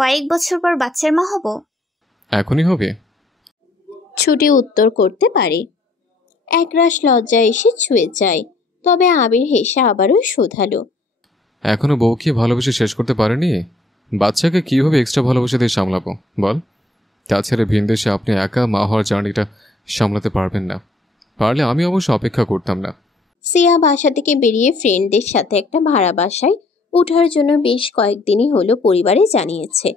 কয়েক বছর পর বাচ্চার মা হব। এখনই হবে? ছুটি উত্তর করতে পারে। একরাশ লজ্জা এসে ছুঁয়ে যায়, তবে আবির হেসে আবারও শোধালো, এখনো বউকে ভালোবেসে শেষ করতে পারেনি? বাচ্চাকে কিভাবে এক্সট্রা ভালোবাসা দিয়ে সামলাবো বল? তাছাড়া ভিন দেশে আপনি একা মা হওয়ার জার্নিটা সামলাতে পারবেন না। পারলে আমি অবশ্য অপেক্ষা করতাম না। সিয়া বাসা থেকে বেরিয়ে ফ্রেন্ডদের সাথে একটা ভাড়া বাসায় ওঠার জন্য বেশ কয়েকদিনই হলো পরিবারে জানিয়েছে।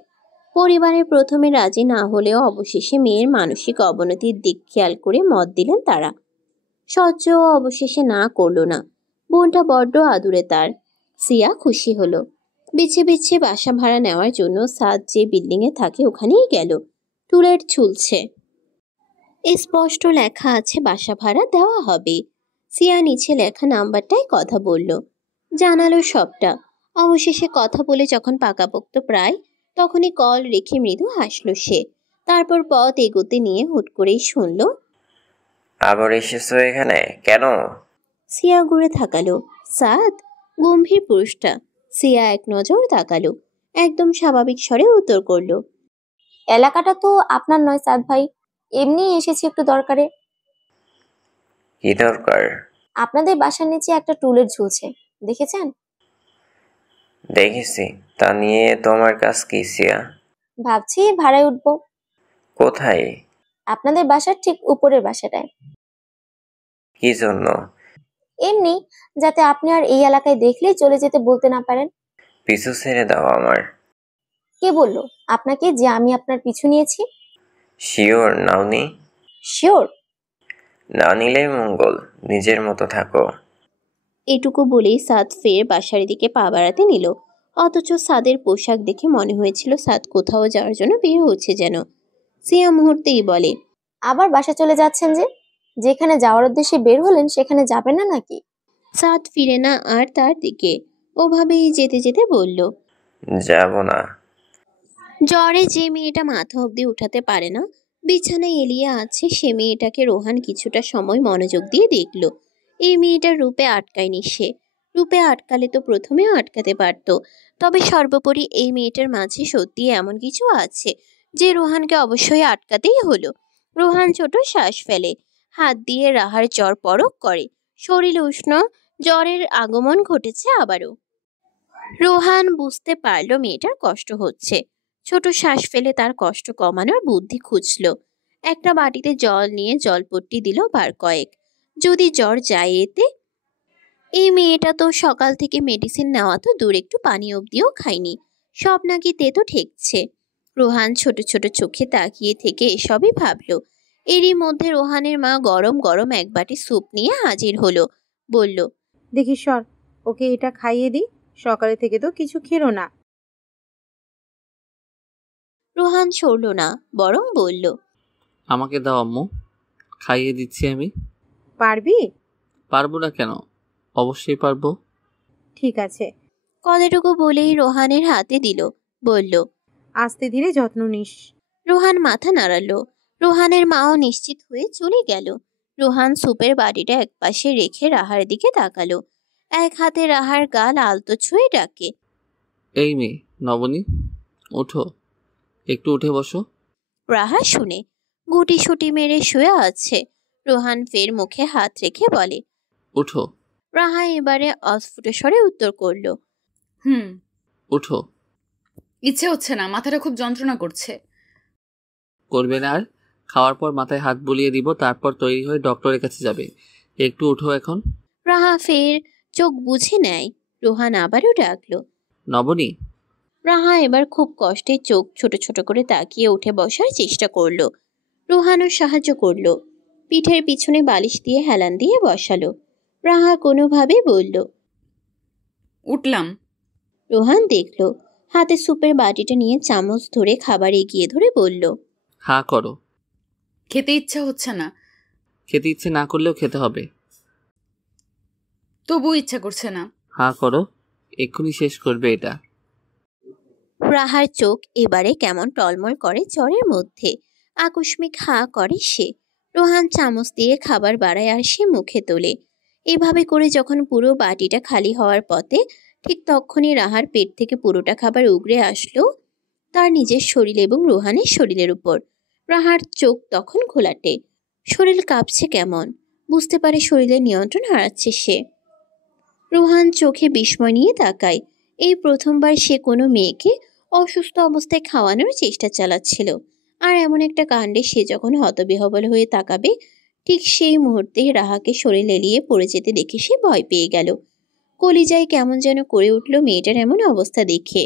পরিবারে প্রথমে রাজি না হলেও অবশেষে মেয়ের মানসিক অবনতির দিক খেয়াল করে মত দিলেন তারা। সহ্যও অবশেষে না করল না। বোনটা বড্ড আদুরে তার। সিয়া খুশি হলো। বিছে বিছে বাসা ভাড়া নেওয়ার জন্য সাদ যে বিল্ডিংয়ে থাকে ওখানেই গেল। টুলেট ঝুলছে, স্পষ্ট লেখা আছে বাসা ভাড়া দেওয়া হবে। সিয়া নিচে লেখা নাম্বারটায় কথা বলল, জানালো সবটা। অবশেষে কথা বলে যখন পাকাপোক্ত প্রায়, তখনই কল রেখে মৃদু হাসল সে। তারপর পথ এগোতে নিয়ে হুট করেই শুনল, আবার এসেছো এখানে কেন? সিয়া ঘুরে তাকালো। সাদ, গম্ভীর পুরুষটা। সিয়া এক নজর তাকালো, একদম স্বাভাবিক স্বরে উত্তর করলো, এলাকাটা তো আপনার নয় সাদ ভাই, এমনি এসেছি একটু দরকারে। কি দরকার? আপনাদের বাসার নিচে একটা টুলেট ঝুলছে, দেখেছেন? দেখেছি। তা নিয়ে তোমার কাজ কি সিয়া? ভাবছি ভাড়ায় উঠবো। কোথায়? আপনাদের বাসার ঠিক উপরের বাসাটায়। কি জন্য? এমনি, যাতে আপনি আর এই এলাকায় দেখলেই চলে যেতে বলতে না পারেন। পিছু ছেড়ে দাও আমার। কে বললো আপনাকে যে আমি আপনার পিছু নিয়েছি? শিওর নাওনি? শিওর। না নিলেই মঙ্গল, নিজের মতো থাকো। এটুকু বলেই সাদ ফের বাসার দিকে পা বাড়াতে নিল। অথচ সাদের পোশাক দেখে মনে হয়েছিল সাদ কোথাও যাওয়ার জন্য বের হচ্ছে যেন। সিয়া মুহূর্তেই বলে, আবার বাসা চলে যাচ্ছেন যে? যেখানে যাওয়ার উদ্দেশ্যে বের হলেন সেখানে যাবেন না নাকি? সাদ ফিরে না আর তার দিকে। ওভাবেই যেতে যেতে বলল, যাব না। জ্বরে যে মেয়েটা মাথা অবধি উঠাতে পারে না, বিছানায় এলিয়ে আছে, সে মেয়েটাকে রোহান কিছুটা সময় মনোযোগ দিয়ে দেখল। এই মেয়েটার রূপে আটকায়নি সে। রূপে আটকালে তো প্রথমেও আটকাতে পারত। তবে সর্বোপরি এই মেয়েটার মাঝে সত্যি এমন কিছু আছে যে রোহানকে অবশ্যই আটকাতেই হলো। রোহান ছোট শ্বাস ফেলে, হাত দিয়ে রাহার জ্বর পরখ করে। শরীর উষ্ণ, জ্বরের আগমন ঘটেছে আবারও। রোহান বুঝতে পারল মেয়েটার কষ্ট হচ্ছে। ছোট শ্বাস ফেলে তার কষ্ট কমানোর বুদ্ধি খুঁজল। একটা বাটিতে জল নিয়ে জলপট্টি দিল বার কয়েক। যদি জ্বর যায় এতে। এই মেয়েটা তো সকাল থেকে মেডিসিন নেওয়া তো দূর, একটু পানি অবধিও খায়নি। সব নাকি তেতো ঠেকছে। রোহান ছোট ছোট চোখে তাকিয়ে থেকে এসবই ভাবল। এরই মধ্যে রোহানের মা গরম গরম এক বাটি স্যুপ নিয়ে হাজির হলো। বলল, দেখি সর, ওকে এটা খাইয়ে দিই, সকালে থেকে তো কিছু খেলো না। রোহান সরল না, বরং বলল, আমাকে দাও আম্মু, খাইয়ে দিচ্ছি আমি। পারবি? পারবো না কেন, অবশ্যই পারবো। ঠিক আছে। কথাটুকু বলেই রোহানের হাতে দিল। বলল, আস্তে ধীরে যত্ন নিস। রোহান মাথা নাড়ালো। রোহানের মাও নিশ্চিত হয়ে চলে গেল। রোহান স্যুপের বাটিটা একপাশে রেখে রাহার দিকে তাকালো। এক হাতে রাহার গাল আলতো ছুঁয়ে ডাকে, এই মেয়ে নবনী, ওঠো, একটু উঠে বসো। রাহা শুনে গুটি সুটি মেরে শুয়ে আছে। রোহান ফের মুখে হাত রেখে বলে, উঠো। রাহা এবারে অস্ফুট স্বরে উত্তর করল, উঠো। ইচ্ছে হচ্ছে না, মাথাটা খুব যন্ত্রণা করছে। করবে না আর? খাওয়ার পর মাথায় হাত বুলিয়ে দিব, তারপর তৈরি হয়ে ডক্টরের কাছে যাবে। একটু উঠো এখন। রাহা ফের চোখ বুঝে নেয়। রোহান আবারও ডাকলো, নবনী। রাহা এবার খুব কষ্টে চোখ ছোট ছোট করে তাকিয়ে উঠে বসার চেষ্টা করলো। রোহানও সাহায্য করলো। পিঠের পিছনে বালিশ দিয়ে হেলান দিয়ে বসালো। রাহা কোনোভাবে বলল, উঠলাম। রোহান দেখলো, হাতে স্যুপের বাটিটা নিয়ে চামচ ধরে খাবার এগিয়ে ধরে বলল, হা করো। খেতে ইচ্ছা হচ্ছে না। খেতে ইচ্ছে না করলেও খেতে হবে। তবু ইচ্ছা করছে না। হা করো, এক্ষুনি শেষ করবে এটা। রাহার চোখ এবারে কেমন টলমল করে জ্বরের মধ্যে। আকস্মিক হা করে সে। রোহান চামচ দিয়ে খাবার বাড়ায় আর সে মুখে তোলে। এভাবে করে যখন পুরো বাটিটা খালি হওয়ার পথে, ঠিক তখনই রাহার পেট থেকে পুরোটা খাবার উগরে আসলো। তার নিজের শরীর এবং রোহানের শরীরের উপর। রাহার চোখ তখন ঘোলাটে, শরীর কাঁপছে কেমন, বুঝতে পারে শরীরের নিয়ন্ত্রণ হারাচ্ছে সে। রোহান চোখে বিস্ময় নিয়ে তাকায়। এই প্রথমবার সে কোনো মেয়েকে অসুস্থ অবস্থায় খাওয়ানোর চেষ্টা চালাচ্ছিল, আর এমন একটা কাণ্ডে সে যখন হতবিহ্বল হয়ে তাকাবে, ঠিক সেই মুহূর্তে রাহাকে শরীর এলিয়ে পড়ে যেতে দেখে সে ভয় পেয়ে গেল। কলিজায় কেমন যেন করে উঠল মেয়েটার এমন অবস্থা দেখে।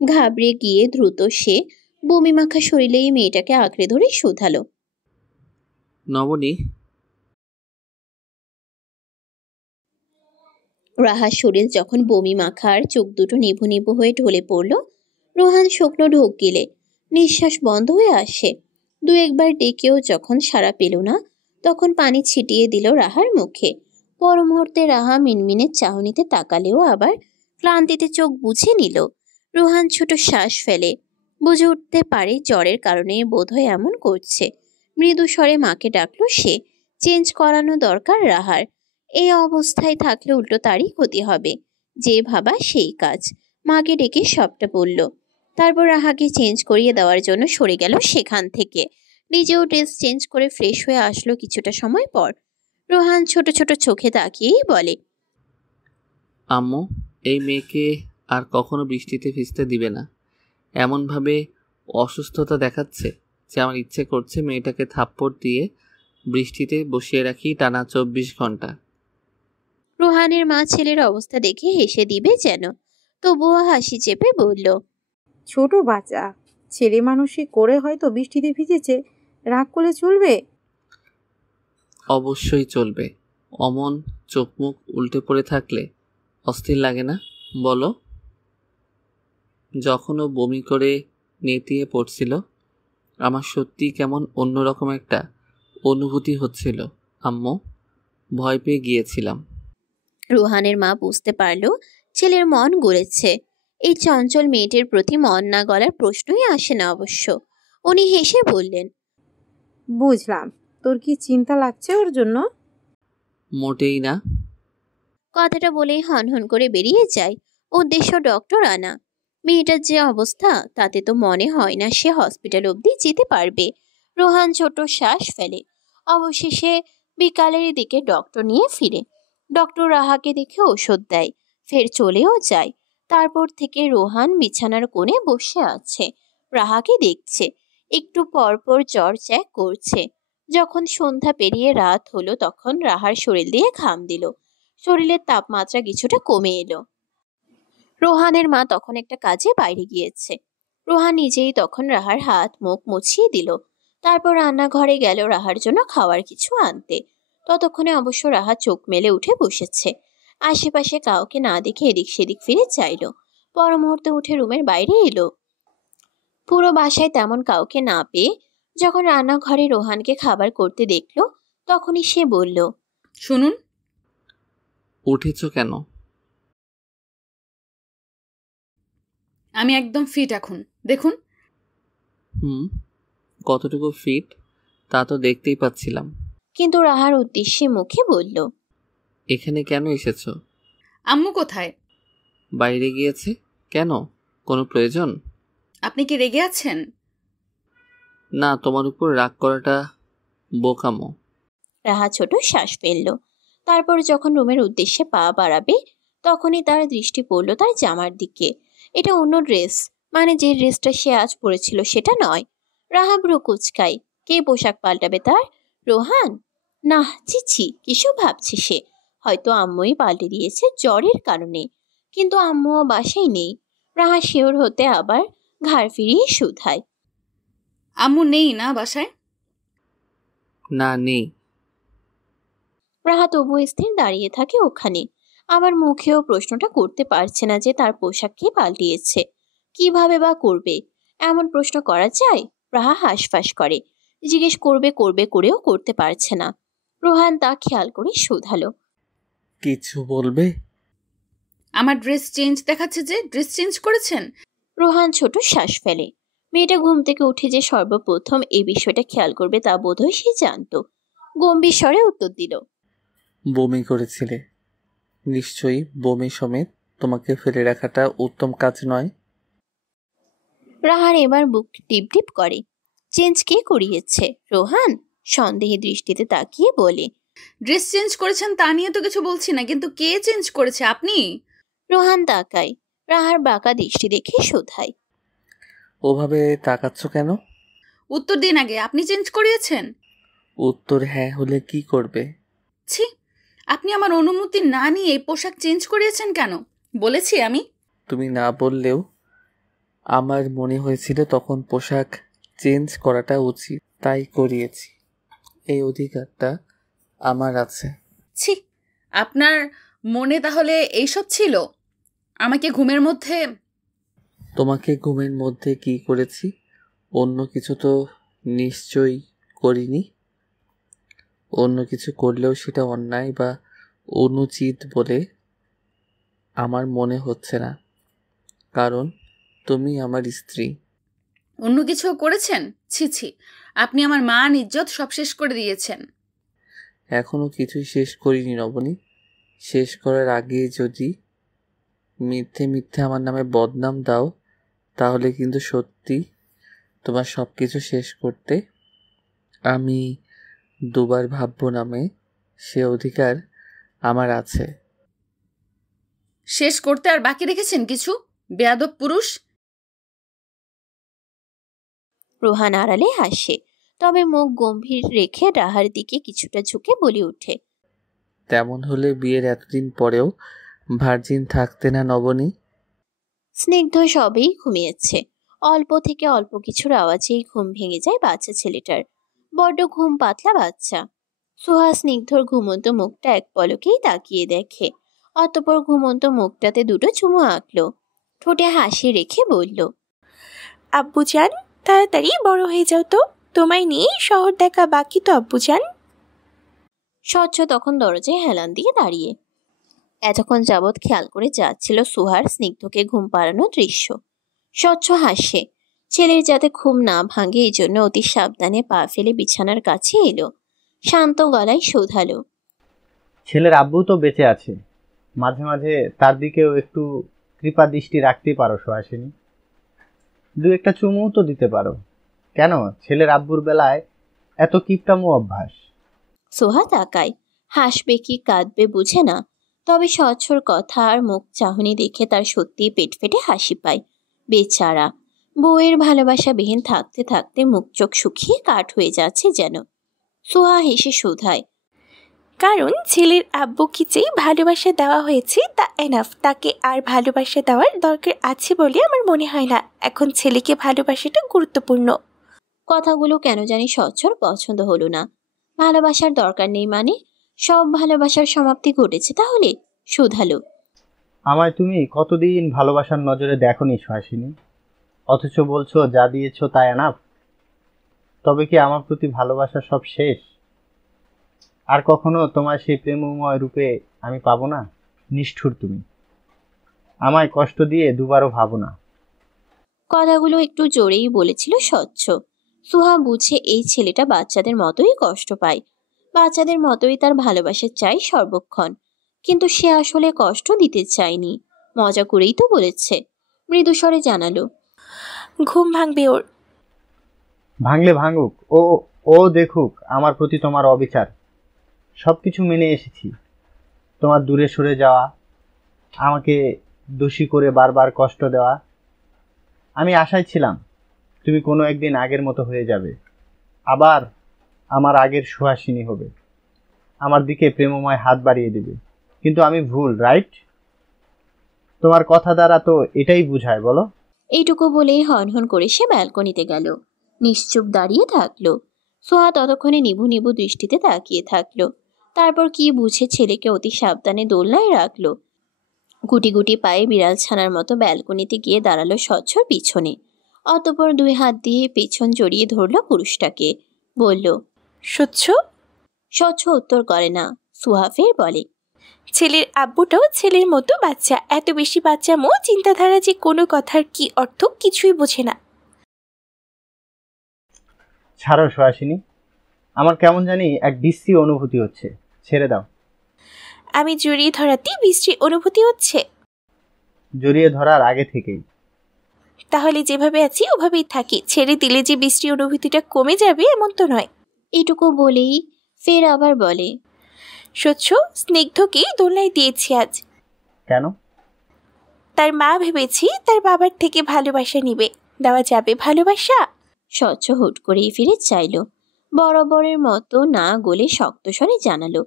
ঘাবড়ে গিয়ে দ্রুত সে বমি মাখা শরীরে এই মেয়েটাকে আঁকড়ে ধরে শুধালো। নবনী, রাহার শরীর যখন বমি মাখার, চোখ দুটো নিভু নিভু হয়ে ঢলে পড়ল, রোহান শুকনো ঢোক গিলে নিঃশ্বাস বন্ধ হয়ে আসে। দু একবার ডেকেও যখন সাড়া পেল না, তখন পানি ছিটিয়ে দিল রাহার মুখে। পর মুহূর্তে রাহা মিনমিনে চাহনিতে তাকালেও আবার ক্লান্তিতে চোখ বুঝে নিল। রোহান ছোট শ্বাস ফেলে, বুঝে উঠতে পারে জ্বরের কারণে বোধহয় এমন করছে। মৃদু স্বরে মাকে ডাকলো সে। চেঞ্জ করানো দরকার রাহার। এই অবস্থায় থাকলে উল্টো তারই ক্ষতি হবে। যে ভাবা সেই কাজ। মাকে ডেকে সবটা বলল। তারপর রাহাকে চেঞ্জ করিয়ে দেওয়ার জন্য সরে গেল সেখান থেকে। নিজেও ড্রেস চেঞ্জ করে ফ্রেশ হয়ে আসলো কিছুটা সময় পর। রোহান ছোট ছোট চোখে তাকিয়েই বলে, আম্মু, এই মেয়েকে আর কখনো বৃষ্টিতে ভিজতে দিবে না। এমনভাবে অসুস্থতা দেখাচ্ছে যে আমার ইচ্ছে করছে মেয়েটাকে থাপ্পড় দিয়ে বৃষ্টিতে বসিয়ে রাখি টানা 24 ঘন্টা। রোহানের মা ছেলের অবস্থা দেখে হেসে দিবে যেন, তবুও হাসি চেপে বলল, ছোট বাচ্চা, ছেলে মানুষই করে হয়তো বৃষ্টিতে ভিজেছে, রাগ করলে চলবে? অবশ্যই চলবে। অমন চোখ মুখ উল্টে পড়ে থাকলে অস্থির লাগে না বলো? যখন ও বমি করে নেতিয়ে পড়ছিল, আমার সত্যি কেমন অন্যরকম একটা অনুভূতি হচ্ছিল আম্মু। ভয় পেয়ে গিয়েছিলাম। রোহানের মা বুঝতে পারল ছেলের মন গড়েছে। এই চঞ্চল মেয়েটির প্রতি মন না গলার প্রশ্নই আসে না অবশ্য। উনি হেসে বললেন, বুঝলাম। তোর কি চিন্তা লাগছে ওর জন্য? মোটেই না। কথাটা বলেই হনহন করে বেরিয়ে যায়। উদ্দেশ্য ডক্টর আনা। মেয়েটার যে অবস্থা, তাতে তো মনে হয় না সে হসপিটাল অবধি যেতে পারবে। রোহান ছোট শ্বাস ফেলে। অবশেষে বিকালের দিকে ডক্টর নিয়ে ফিরে। ডক্টর রাহাকে দেখে ওষুধ দেয়, ফের চলেও যায়। তারপর থেকে রোহান বিছানার কোণে বসে আছে, রাহাকে দেখছে। একটু পর পর জ্বর চ্যাক করছে। যখন সন্ধ্যা পেরিয়ে রাত হলো, তখন রাহার শরীর দিয়ে ঘাম দিল। শরীরের তাপমাত্রা কিছুটা কমে এলো। রোহানের মা তখন একটা কাজে বাইরে গিয়েছে। রোহান নিজেই তখন রাহার হাত মুখ মুছিয়ে দিল। তারপর রান্নাঘরে গেল রাহার জন্য খাওয়ার কিছু আনতে। ততক্ষণে অবশ্য রাহা চোখ মেলে উঠে বসেছে। আশেপাশে কাউকে না দেখে এদিক সেদিক ফিরে চাইল। পর মুহূর্তে উঠে রুমের বাইরে এলো। পুরো বাসায় তেমন কাউকে না পেয়ে যখন রান্নাঘরে রোহানকে খাবার করতে দেখলো, তখনই সে বলল, শুনুন, উঠেছ কেন? আমি একদম ফিট এখন, দেখুন। কতটুকু ফিট তা তো দেখতেই পাচ্ছিলাম। কিন্তু রাহার উদ্দেশ্যে মুখে বলল, এখানে কেন এসেছো? আম্মু কোথায়? বাইরে গিয়েছে। কেন? কোনো প্রয়োজন? আপনি কি রেগে আছেন? না, তোমার উপর রাগ করাটা বোকামো। রাহা ছোট শ্বাস ফেলল। তারপর যখন রুমের উদ্দেশ্যে পা বাড়াবে, তখনই তার দৃষ্টি পড়ল তার জামার দিকে। এটা অন্য ড্রেস, মানে যে ড্রেসটা সে আজ পরেছিল সেটা নয়। রাহা ব্রু কুচকায়। কে পোশাক পাল্টাবে তার? রোহান? না, চিছি, কিছু ভাবছে সে। হয়তো আম্মুই পাল্টে দিয়েছে জ্বরের কারণে। কিন্তু আম্মুও বাসায় নেই। রাহা শিওর হতে আবার ঘাড় ফিরিয়ে শুধায়, আম্মু নেই না বাসায়? না, নেই। রাহা তবু স্থির দাঁড়িয়ে থাকে ওখানে। আবার মুখেও প্রশ্নটা করতে পারছে না যে তার পোশাক কে পাল্টিয়েছে। কিভাবে বা করবে? এমন প্রশ্ন করা যায়? রাহা হাঁসফাঁস করে। জিজ্ঞেস করবে করবে করেও করতে পারছে না। রোহান তা খেয়াল করে শুধালো, কিছু বলবে? আমার ড্রেস চেঞ্জ দেখাচ্ছে যে, ড্রেস চেঞ্জ করেছেন? রোহান ছোট শ্বাস ফেলে। মেয়েটা ঘুম থেকে উঠে যে সর্বপ্রথম এই বিষয়টা খেয়াল করবে তা বোধহয় সে জানত। গম্ভীর স্বরে উত্তর দিল, বমি করেছিলে নিশ্চয়ই। বমি সমেত তোমাকে ফেলে রাখাটা উত্তম কাজ নয়। রাহার এবার বুক টিপ টিপ করে। চেঞ্জ কে করিয়েছে? রোহান সন্দেহে দৃষ্টিতে তাকিয়ে বলে। ড্রেস চেঞ্জ করেছেন তা নিয়ে তো কিছু বলছি না, কিন্তু কে চেঞ্জ করেছে? আপনি? রোহান তাকায়, রাহার বাঁকা দৃষ্টি দেখে শোধায়। ওভাবে তাকাচ্ছ কেন? উত্তর দিন আগে, আপনি চেঞ্জ করিয়েছেন? উত্তর হ্যাঁ হলে কি করবে? ছি, আপনি আমার অনুমতি না নিয়ে এই পোশাক চেঞ্জ করিয়েছেন কেন? বলেছি আমি? তুমি না বললেও আমার মনে হয়েছিল তখন পোশাক চেঞ্জ করাটা উচিত, তাই করিয়েছি। এই অধিকারটা আমার আছে। ছি, আপনার মনে তাহলে এইসব ছিল? আমাকে ঘুমের মধ্যে? তোমাকে ঘুমের মধ্যে কি করেছি? অন্য কিছু তো নিশ্চয়ই করিনি। অন্য কিছু করলেও সেটা অন্যায় বা অনুচিত বলে আমার মনে হচ্ছে না, কারণ তুমি আমার স্ত্রী। অন্য কিছু করেছেন? ছি ছি, আপনি আমার মান ইজ্জত সব শেষ করে দিয়েছেন। এখনো কিছুই শেষ করিনি নবনী। শেষ করার আগে যদি মিথ্যে মিথ্যে আমার নামে বদনাম দাও, তাহলে কিন্তু সত্যি তোমার সব কিছু শেষ করতে আমি দুবার ভাববো নামে সে অধিকার আমার আছে। শেষ করতে আর বাকি রেখেছেন কিছু? বেয়াদব পুরুষ! রোহান আড়ালে হাসে, তবে মুখ গম্ভীর রেখে রাহার দিকে কিছুটা ঝুঁকে বলে ওঠে। তেমন হলে বিয়ের এতদিন পরেও ভার্জিন থাকতে না নবনী? স্নিগ্ধ সবেই ঘুমিয়েছে। অল্প থেকে অল্প কিছুর আওয়াজেই ঘুম ভেঙে যায় বাচ্চা ছেলেটার। বড্ড ঘুম পাতলা বাচ্চা। সুহা স্নিগ্ধর ঘুমন্ত মুখটা এক পলকেই তাকিয়ে দেখে, অতঃপর ঘুমন্ত মুখটাতে দুটো চুমু আঁকলো। ঠোঁটে হাসি রেখে বলল, আব্বুজান, তাড়াতাড়ি বড় হয়ে যাও তো, তোমায় নিয়ে শহর দেখা বাকি তো আব্বুজান। স্বচ্ছ তখন দরজায় হেলান দিয়ে দাঁড়িয়ে এতক্ষণ যাবৎ খেয়াল করে যাচ্ছিল সুহার স্নিগ্ধকে ঘুম পাড়ানোর দৃশ্য। স্বচ্ছ হাসে। ছেলের যাতে ঘুম না ভাঙে এই জন্য অতি সাবধানে পা ফেলে বিছানার কাছে এলো। শান্ত গলায় শোধালো, ছেলের আব্বু তো বেঁচে আছে, মাঝে মাঝে তার দিকেও একটু কৃপা দৃষ্টি রাখতেই পারো সুহাসিনী। দু একটা চুমুও তো দিতে পারো। কেন ছেলের আব্বুর বেলায় এত কিপটামো অভ্যাস? সোহা তাকায়। হাসবে কি কাঁদবে বুঝে না, তবে স্বচ্ছর কথা আর মুখ চাহনি দেখে তার সত্যিই পেট ফেটে হাসি পায়। বেচারা বউয়ের ভালোবাসাবিহীন থাকতে থাকতে মুখ চোখ শুকিয়ে কাঠ হয়ে যাচ্ছে যেন। সোহা হেসে শোধায়, কারণ ছেলের আব্বুকে যেই ভালোবাসা দেওয়া হয়েছে তা এনাফ, তাকে আর ভালোবাসা দেওয়ার দরকার আছে বলে আমার মনে হয় না। এখন ছেলেকে ভালোবাসাটা গুরুত্বপূর্ণ। কথাগুলো কেন জানি স্বচ্ছর পছন্দ হলো না। ভালোবাসার দরকার নেই মানে? সব ভালোবাসার সমাপ্তি ঘটেছে তাহলে? শোধালো, আমায় তুমি কতদিন ভালোবাসার নজরে দেখোনি সুহাসিনী, অথচ বলছো যা দিয়েছো তা এনাফ। তবে কি আমার প্রতি ভালোবাসা সব শেষ? আর কখনো তোমার সেই প্রেমময় রূপে আমি পাবো না? নিষ্ঠুর তুমি, আমায় কষ্ট দিয়ে দুবারও ভাবো না। কথাগুলো একটু জোরেই বলেছিল স্বচ্ছ। সুহা বুঝে এই ছেলেটা বাচ্চাদের মতোই কষ্ট পায়, বাচ্চাদের মতোই তার ভালোবাসা চাই সর্বক্ষণ। কিন্তু সে আসলে কষ্ট দিতে চায়নি, মজা করেই তো বলেছে। মৃদুস্বরে জানালো, ঘুম ভাঙবে ওর। ভাঙলে ভাঙুক, ও ও দেখুক আমার প্রতি তোমার অবিচার। সবকিছু মেনে এসেছি, তোমার দূরে সরে যাওয়া, আমাকে দোষী করে বারবার কষ্ট দেওয়া। আমি আশায় ছিলাম তুমি কোনো একদিন আগের মতো হয়ে যাবে, আবার আমার আগের সুহাসিনী হবে, আমার দিকে প্রেমময় হাত বাড়িয়ে দেবে। কিন্তু আমি ভুল, রাইট? তোমার কথা দ্বারা তো এটাই বুঝায়, বলো? এইটুকু বলেই হনহন করে সে ব্যালকনিতে গেল। নিশ্চুপ দাঁড়িয়ে থাকলো। সোহা ততক্ষণে নিভু নিভু দৃষ্টিতে তাকিয়ে থাকলো। তারপর কি বুঝে ছেলেকে অতি সাবধানে দোলনায় রাখলো। গুটি গুটি পায়ে বিড়াল ছানার মতো ব্যালকনিতে গিয়ে দাঁড়ালো স্বচ্ছর পিছনে। অতঃপর দুই হাত দিয়ে পেছন জড়িয়ে ধরলো পুরুষটাকে। বলল, স্বচ্ছ। স্বচ্ছ উত্তর করে না। সুহা ফের বলে, ছেলের আব্বুটাও ছেলের মতো বাচ্চা, এত বেশি বাচ্চা মো চিন্তাধারা যে কোনো কথার কি অর্থ কিছুই বোঝে না। ছাড়ো সুহাসিনী, আমার কেমন জানি এক বিশ্রী অনুভূতি হচ্ছে, ছেড়ে দাও। আমি জড়িয়ে ধরাতেই বিশ্রী অনুভূতি হচ্ছে? জড়িয়ে ধরার আগে থেকেই। তাহলে যেভাবে আছি ওভাবেই থাকি, ছেড়ে দিলে যে বৃষ্টি অনুভূতিটা কমে যাবে এমন তো নয়। এটুকু বলেই ফের আবার বলে, স্বচ্ছ স্নিগ্ধকে দোলনায় দিয়েছি আজ। কেন? তার মা ভেবেছি তার বাবার থেকে ভালোবাসা নিবে। দেওয়া যাবে ভালোবাসা? স্বচ্ছ হুট করেই ফিরে চাইল, বরাবরের মতো না গলে শক্ত স্বরে জানালো,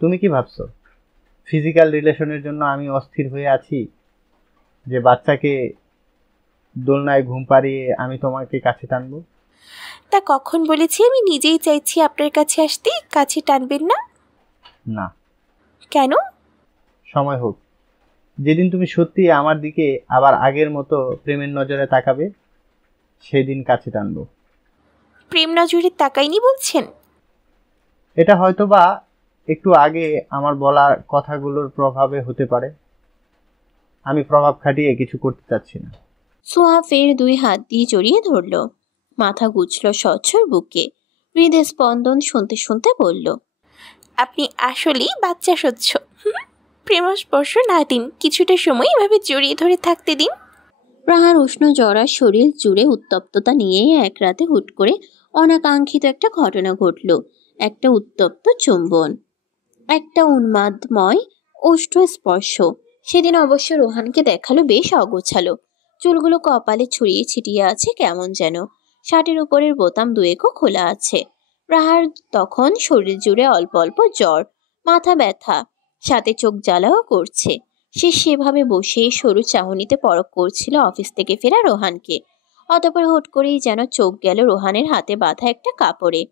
তুমি কি ভাবছো ফিজিক্যাল রিলেশনের জন্য আমি অস্থির হয়ে আছি? যে বাচ্চাকে দোলনায় ঘুম পাড়িয়ে আমি তোমাকে কাছে টানবো? তা কখন বলেছি আমি নিজেই চাইছি আপনার কাছে আসতে? কাছে টানবেন না? না। কেন? সময় হোক, যেদিন তুমি সত্যি আমার দিকে আবার আগের মতো প্রেমের নজরে তাকাবে সেদিন কাছে টানবো। প্রেম নজরে তাকাইনি বলছেন? এটা হয়তো বা একটু আগে আমার বলার কথাগুলোর প্রভাবে হতে পারে। আমি প্রভাব খাটিয়ে কিছু করতে চাচ্ছি না। সোহা ফের 2 হাত দিয়ে জড়িয়ে ধরল, মাথা গুছল স্বচ্ছর বুকে, হৃদয় স্পন্দন শুনতে শুনতে বলল, আপনি আসলেই বাচ্চা স্বচ্ছ। প্রেমস্পর্শ না দিন, কিছুটা সময় এভাবে জড়িয়ে ধরে থাকতে দিন। রাহার উষ্ণ জরা শরীর জুড়ে উত্তপ্ততা নিয়েই এক রাতে হুট করে অনাকাঙ্ক্ষিত একটা ঘটনা ঘটল। একটা উত্তপ্ত চুম্বন, একটা উন্মাদময় ওষ্ঠ স্পর্শ। সেদিন অবশ্য রোহানকে দেখালো বেশ অগোছালো, চুলগুলো কপালে ছড়িয়ে ছিটিয়ে আছে কেমন যেন, শার্টের উপরের বোতাম দুয়েকও খোলা আছে। রাহার তখন শরীর জুড়ে অল্প অল্প জ্বর, মাথা ব্যথা, সাথে চোখ জ্বালাও করছে। সে সেভাবে বসে সরু চাহনিতে পরখ করছিল অফিস থেকে ফেরা রোহানকে। অতঃপর হুট করেই যেন চোখ গেল রোহানের হাতে বাঁধা একটা কাপড়ে,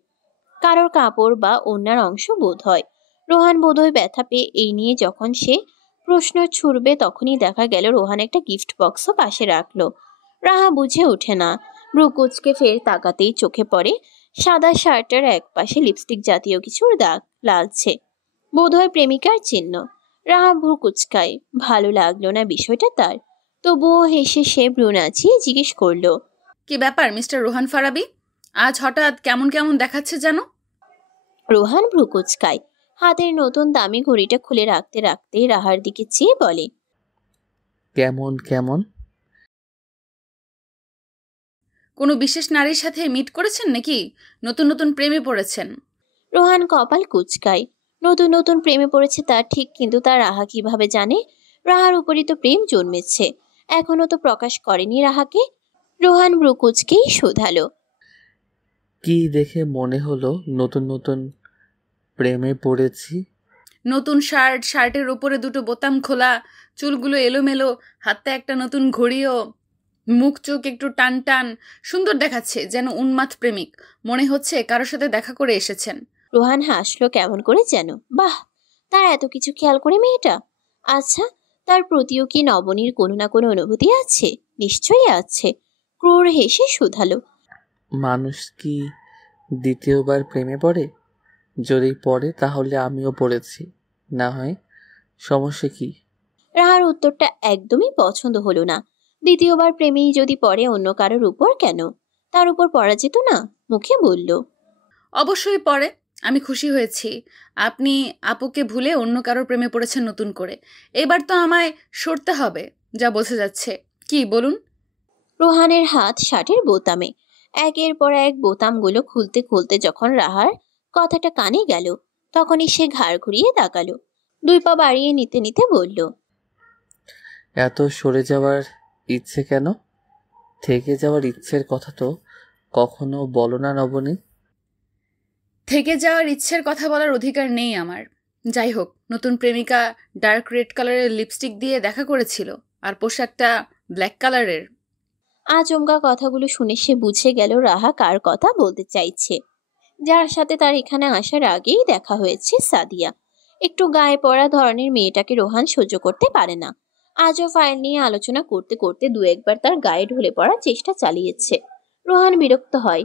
কারোর কাপড় বা ওড়নার অংশ বোধ হয়। রোহান বোধহয় ব্যথা পেয়ে এই নিয়ে যখন সে প্রশ্ন ছুড়বে তখনই দেখা গেল রোহান একটা গিফট বক্সও পাশে রাখলো। রাহা বুঝে ওঠে না, ব্রুকুচকে ফের তাকাতেই চোখে পড়ে সাদা শার্টের এক পাশে লিপস্টিক জাতীয় কিছুর দাগ লালছে, বোধহয় প্রেমিকার চিহ্ন। রাহা ভ্রু কুচকায়, ভালো লাগলো না বিষয়টা তার, তবুও হেসে সে ভ্রু নাচিয়ে জিজ্ঞেস করলো, কি ব্যাপার মিস্টার রোহান ফারাবি, আজ হঠাৎ কেমন কেমন দেখাচ্ছে যেন? রোহান ভ্রু কুচকায়, হাতের নতুন দামি ঘড়িটা খুলে রাখতে রাখতে রাহার দিকে চেয়ে বলে, কেমন কেমন? কোনো বিশেষ নারীর সাথে মিট করেছেন নাকি নতুন নতুন প্রেমে পড়েছেন? রোহান কপাল কুচকায়। নতুন নতুন প্রেমে পড়েছে তার ঠিক, কিন্তু তার রাহা কিভাবে জানে? রাহার উপরই তো প্রেম জন্মেছে, এখনো তো প্রকাশ করেনি রাহাকে। রোহান ভ্রু কুচকেই শোধালো, কি দেখে মনে হলো নতুন নতুন প্রেমে পড়েছি? নতুন শার্ট, শার্টের উপরে 2টো বোতাম খোলা, চুলগুলো এলোমেলো, হাতে একটা নতুন ঘড়িও, মুখ চোখ একটু টান টান, সুন্দর দেখাচ্ছে, যেন উন্মাদ প্রেমিক। মনে হচ্ছে কারোর সাথে দেখা করে এসেছেন। রোহান হাসলো কেমন করে যেন। বাহ, তার এত কিছু খেয়াল করে মেয়েটা। আচ্ছা, তার প্রতিও কি নবনীর কোনো না কোনো অনুভূতি আছে? নিশ্চয়ই আছে। ক্রূর হেসে শুধালো, মানুষ কি দ্বিতীয়বার প্রেমে পড়ে? যদি পড়ে তাহলে আমিও পড়েছি, না হয় সমস্যা কি? রাহার উত্তরটা একদমই পছন্দ হলো না। দ্বিতীয়বার প্রেমেই যদি পড়ে অন্য কারোর উপর, কেন তার উপর পড়া যেত না? মুখে বলল, অবশ্যই পড়ে। আমি খুশি হয়েছি আপনি আপুকে ভুলে অন্য কারোর প্রেমে পড়েছেন নতুন করে। এবার তো আমায় সরতে হবে, যা বোঝা যাচ্ছে। কি বলুন? রোহানের হাত শার্টের বোতামে, একের পর এক বোতামগুলো খুলতে খুলতে যখন রাহার কথাটা কানে গেল তখনই সে ঘাড় ঘুরিয়ে তাকালো, 2 পা বাড়িয়ে নিতে নিতে বলল, এত সরে যাওয়ার ইচ্ছে কেন? থেকে যাওয়ার ইচ্ছের কথা তো কখনো বলো না নবনী। থেকে যাওয়ার ইচ্ছের কথা বলার অধিকার নেই আমার। যাই হোক, নতুন প্রেমিকা ডার্ক রেড কালারের লিপস্টিক দিয়ে দেখা করেছিল, আর পোশাকটা ব্ল্যাক কালারের। আচমকা কথাগুলো শুনে সে বুঝে গেল রাহা কার কথা বলতে চাইছে। যার সাথে তার এখানে আসার আগেই দেখা হয়েছে, সাদিয়া। একটু গায়ে পড়া ধরনের মেয়েটাকে রোহান সহ্য করতে পারে না। আজও ফাইল নিয়ে আলোচনা করতে করতে 2-1 বার তার গায়ে ঢলে পড়ার চেষ্টা চালিয়েছে। রোহান বিরক্ত হয়,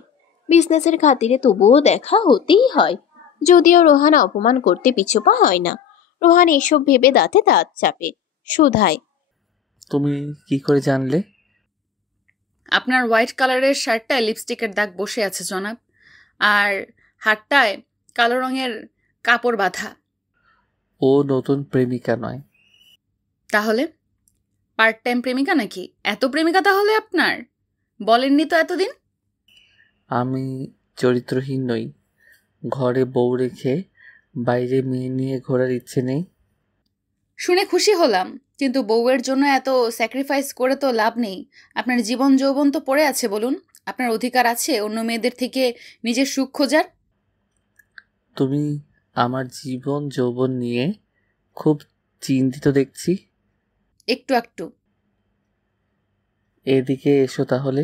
বিজনেসের খাতিরে তবুও দেখা হতেই হয়। যদিও রোহান অপমান করতে পিছুপা হয় না। রোহান এসব ভেবে দাঁতে দাঁত চাপে, শুধায়, তুমি কি করে জানলে? আপনার হোয়াইট কালারের শার্টটায় লিপস্টিকের দাগ বসে আছে জনাব, আর হাতটায় কালো রঙের কাপড় বাঁধা। ও নতুন প্রেমিকা নয়। তাহলে? পার্ট টাইম প্রেমিকা নাকি? এত প্রেমিকা তাহলে আপনার? বলেননি তো এতদিন। আমি চরিত্রহীন নই। ঘরে বউ রেখে বাইরে মেয়ে নিয়ে ঘোরার ইচ্ছে নেই। শুনে খুশি হলাম, কিন্তু বউয়ের জন্য এত স্যাক্রিফাইস করে তো লাভ নেই। আপনার জীবন যৌবন তো পড়ে আছে, বলুন। আপনার অধিকার আছে অন্য মেয়েদের থেকে নিজের সুখ খোঁজার। তুমি আমার জীবন যৌবন নিয়ে খুব চিন্তিত দেখছি। একটু একটু। এদিকে এসো তাহলে।